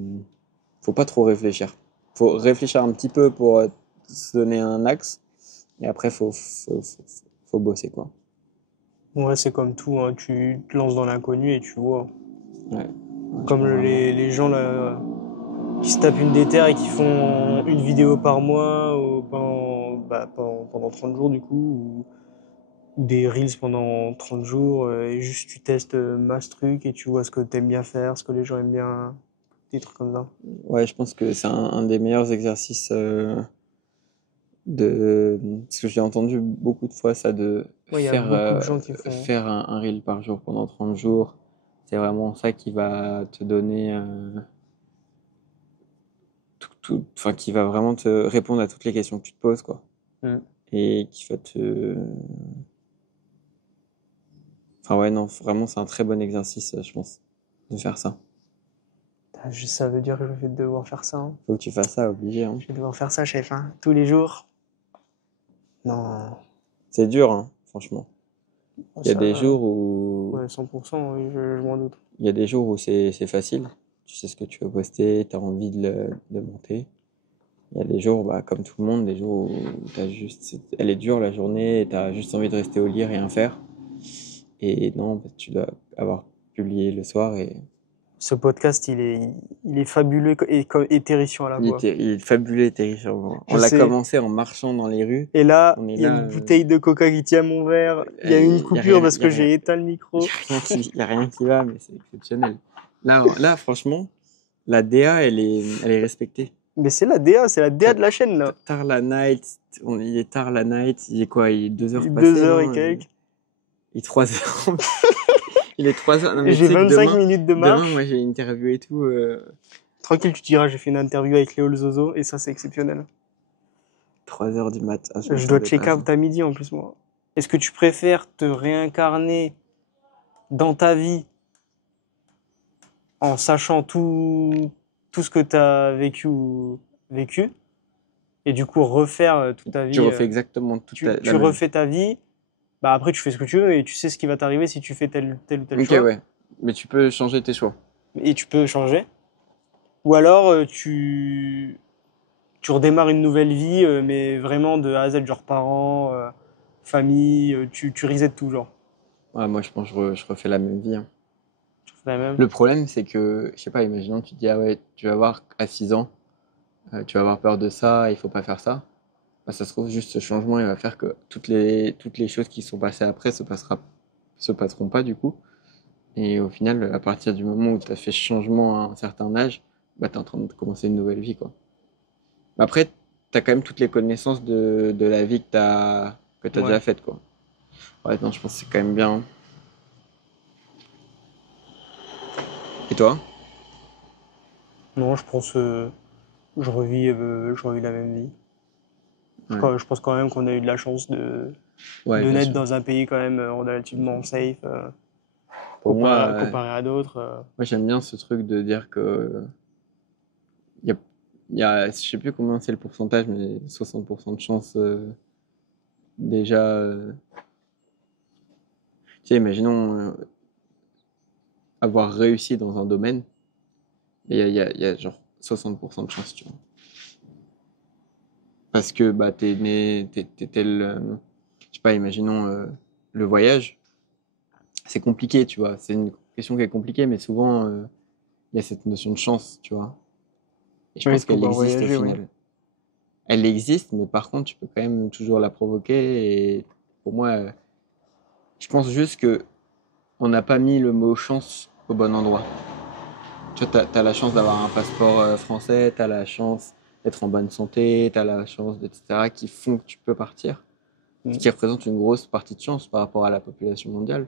faut pas trop réfléchir. Faut réfléchir un petit peu pour se donner un axe. Et après, faut bosser, quoi. Ouais, c'est comme tout, hein. Tu te lances dans l'inconnu et tu vois. Ouais. Comme les gens là, qui se tapent une déterre et qui font une vidéo par mois ou pendant 30 jours du coup, ou des reels pendant 30 jours, et juste tu testes masse truc et tu vois ce que t'aimes bien faire, ce que les gens aiment bien, des trucs comme ça. Ouais, je pense que c'est un des meilleurs exercices parce que j'ai entendu beaucoup de fois ça de Ouais, il y a beaucoup de gens qui font. faire un reel par jour pendant 30 jours. C'est vraiment ça qui va te donner enfin qui va vraiment te répondre à toutes les questions que tu te poses, quoi. Mm. Et qui va te. Enfin ouais, non, vraiment c'est un très bon exercice, je pense, de faire ça. Ça veut dire que je vais devoir faire ça, hein. Faut que tu fasses ça, obligé, hein. Je vais devoir faire ça, chef, hein, tous les jours. Non. C'est dur, hein, franchement. Il y a Ça, des jours où ouais, 100%, oui, je m'en doute. il y a des jours où c'est facile. Tu sais ce que tu veux poster, tu as envie de le monter. Il y a des jours, bah, comme tout le monde, des jours où elle est dure la journée et tu as juste envie de rester au lit, rien faire. Et non, bah, tu dois avoir publié le soir et Ce podcast, il est fabuleux et terrifiant à la fois. il est fabuleux et terrifiant. On Je l'a sais. commencé en marchant dans les rues. Et là, On est il y a là, une bouteille de coca qui tient mon verre. Il y a il une y a coupure rien- parce il y a que rien- j'ai éteint le micro. il y a rien qui va, mais c'est exceptionnel. Là, franchement, la DA, elle est respectée. Mais c'est la DA de la chaîne, là. Tard la night, il est tard la night, il est quoi? Il est 2 heures Il est passées, 2 heures et non? quelques. Il est 3 heures. Il est 3 heures. Non, mais J'ai tu sais que 25 minutes de marche. demain, moi, j'ai une interview et tout. Tranquille, tu te diras, j'ai fait une interview avec Léo le Zozo, et ça, c'est exceptionnel. 3 heures du mat. Ah, Je dois check out à midi, en plus, moi. Est-ce que tu préfères te réincarner dans ta vie en sachant tout ce que tu as vécu, et du coup refaire toute ta vie. Tu refais exactement toute tu la même. refais ta vie, bah après tu fais ce que tu veux et tu sais ce qui va t'arriver si tu fais tel ou tel Ok, choix. ouais. Mais tu peux changer tes choix. Et tu peux changer. Ou alors tu redémarres une nouvelle vie, mais vraiment de A à Z, genre parents, famille, tu reset tout, genre. Ouais, moi, je pense que je refais la même vie, hein. Tu refais la même. Le problème, c'est que, je sais pas, imaginons, tu te dis, ah ouais, tu vas voir à 6 ans, tu vas avoir peur de ça, il faut pas faire ça. Bah, ça se trouve, juste ce changement, il va faire que toutes les choses qui sont passées après se passeront pas, du coup. Et au final, à partir du moment où tu as fait ce changement à un certain âge, bah, tu es en train de commencer une nouvelle vie, quoi. Mais après, tu as quand même toutes les connaissances de la vie que t'as Ouais. déjà faite, quoi. Ouais, non, je pense que c'est quand même bien. Et toi? Non, je pense je revis la même vie. Ouais. Je pense quand même qu'on a eu de la chance Ouais, de bien naître sûr. dans un pays quand même relativement safe, Pour moi, comparé à d'autres. moi j'aime bien ce truc de dire que il y a, je sais plus combien c'est le pourcentage, mais 60% de chance déjà. Tu sais, imaginons avoir réussi dans un domaine, et il y a genre 60% de chance, tu vois. Parce que bah, t'es tel. Je sais pas, imaginons le voyage. C'est compliqué, tu vois. C'est une question qui est compliquée, mais souvent, il y a cette notion de chance, tu vois. Et je Oui, pense de qu'elle pouvoir existe au voyager, oui. final. Elle existe, mais par contre, tu peux quand même toujours la provoquer. Et pour moi, je pense juste que on n'a pas mis le mot chance au bon endroit. Tu vois, t'as la chance d'avoir un passeport français, t'as la chance d'être en bonne santé, t'as la chance, etc., qui font que tu peux partir. Ce qui représente une grosse partie de chance par rapport à la population mondiale.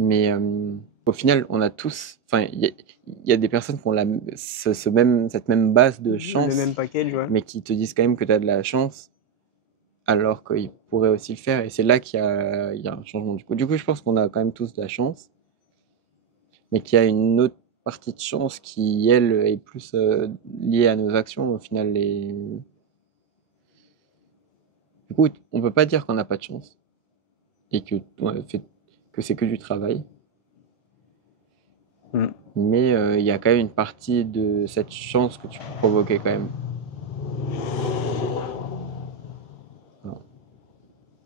Mais au final, on a tous, enfin, il y a des personnes qui ont cette même base de chance, Le même package, ouais. mais qui te disent quand même que tu as de la chance, alors qu'ils pourraient aussi le faire. Et c'est là il y a un changement du coup. Du coup, je pense qu'on a quand même tous de la chance, mais qu'il y a une autre partie de chance qui, elle, est plus liée à nos actions. Au final, du coup, on peut pas dire qu'on n'a pas de chance et que c'est que du travail. Mm. Mais il y a quand même une partie de cette chance que tu peux provoquer quand même. Voilà.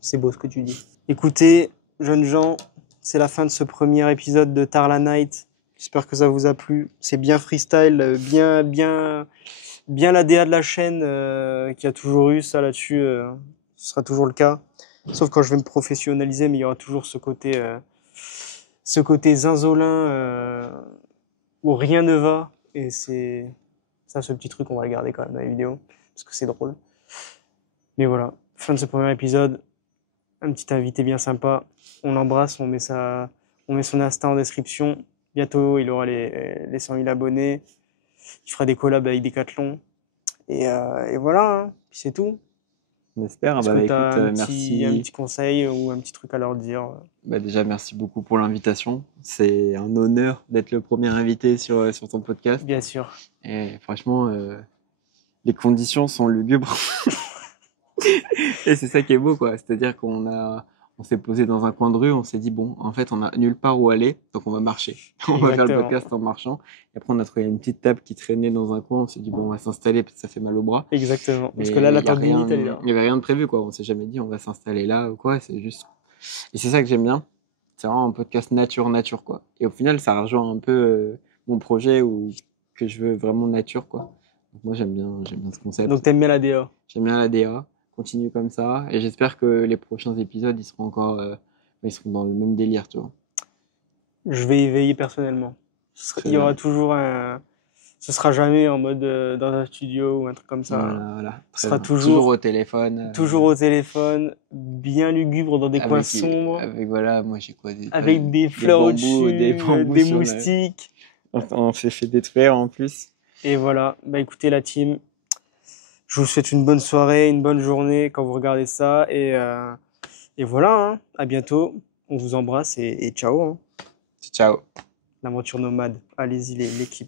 C'est beau ce que tu dis. Écoutez, jeunes gens, c'est la fin de ce premier épisode de Tarla Night. J'espère que ça vous a plu. C'est bien freestyle, bien la DA de la chaîne qui a toujours eu ça là-dessus. Ce sera toujours le cas. Sauf quand je vais me professionnaliser, mais il y aura toujours ce côté zinzolin où rien ne va. Et c'est ça, ce petit truc, on va le garder quand même dans les vidéos parce que c'est drôle. Mais voilà, fin de ce premier épisode. Un petit invité bien sympa. On l'embrasse, on met son Insta en description. Bientôt, il aura les 100 000 abonnés. Il fera des collabs avec Decathlon. Et voilà, hein. Puis c'est tout. On espère. Est-ce Bah, que tu écoute, as un merci. petit conseil ou un petit truc à leur dire? Bah, déjà, merci beaucoup pour l'invitation. C'est un honneur d'être le premier invité sur ton podcast. Bien sûr. Et franchement, les conditions sont lugubres. Et c'est ça qui est beau, quoi. C'est-à-dire on s'est posé dans un coin de rue, on s'est dit, bon, en fait, on a nulle part où aller, donc on va marcher. On va faire le Exactement. podcast en marchant. Et après, on a trouvé une petite table qui traînait dans un coin, on s'est dit, bon, on va s'installer parce que ça fait mal au bras. Exactement. Parce Mais que là, la il y a tendinite, elle est là. il y avait rien de prévu, quoi. On s'est jamais dit, on va s'installer là ou quoi. C'est juste. Et c'est ça que j'aime bien. C'est vraiment un podcast nature, quoi. Et au final, ça rejoint un peu mon projet que je veux vraiment nature, quoi. Donc moi, j'aime bien ce concept. Donc t'aimes bien la DA. J'aime bien la DA. Continue comme ça. Et j'espère que les prochains épisodes, ils seront encore, ils seront dans le même délire, tu vois. Je vais y veiller personnellement. Très Il y aura bien. toujours Ce sera jamais en mode dans un studio ou un truc comme ça. Voilà. Ce sera Toujours au téléphone. toujours au téléphone, bien lugubre dans des coins sombres, Avec voilà, moi j'ai quoi avec des fleurs au-dessus, des bambous des moustiques. On s'est fait détruire en plus. Et voilà, bah écoutez la team, je vous souhaite une bonne soirée, une bonne journée quand vous regardez ça. Et voilà, hein, à bientôt. On vous embrasse et ciao. Hein. Ciao. L'aventure nomade. Allez-y l'équipe.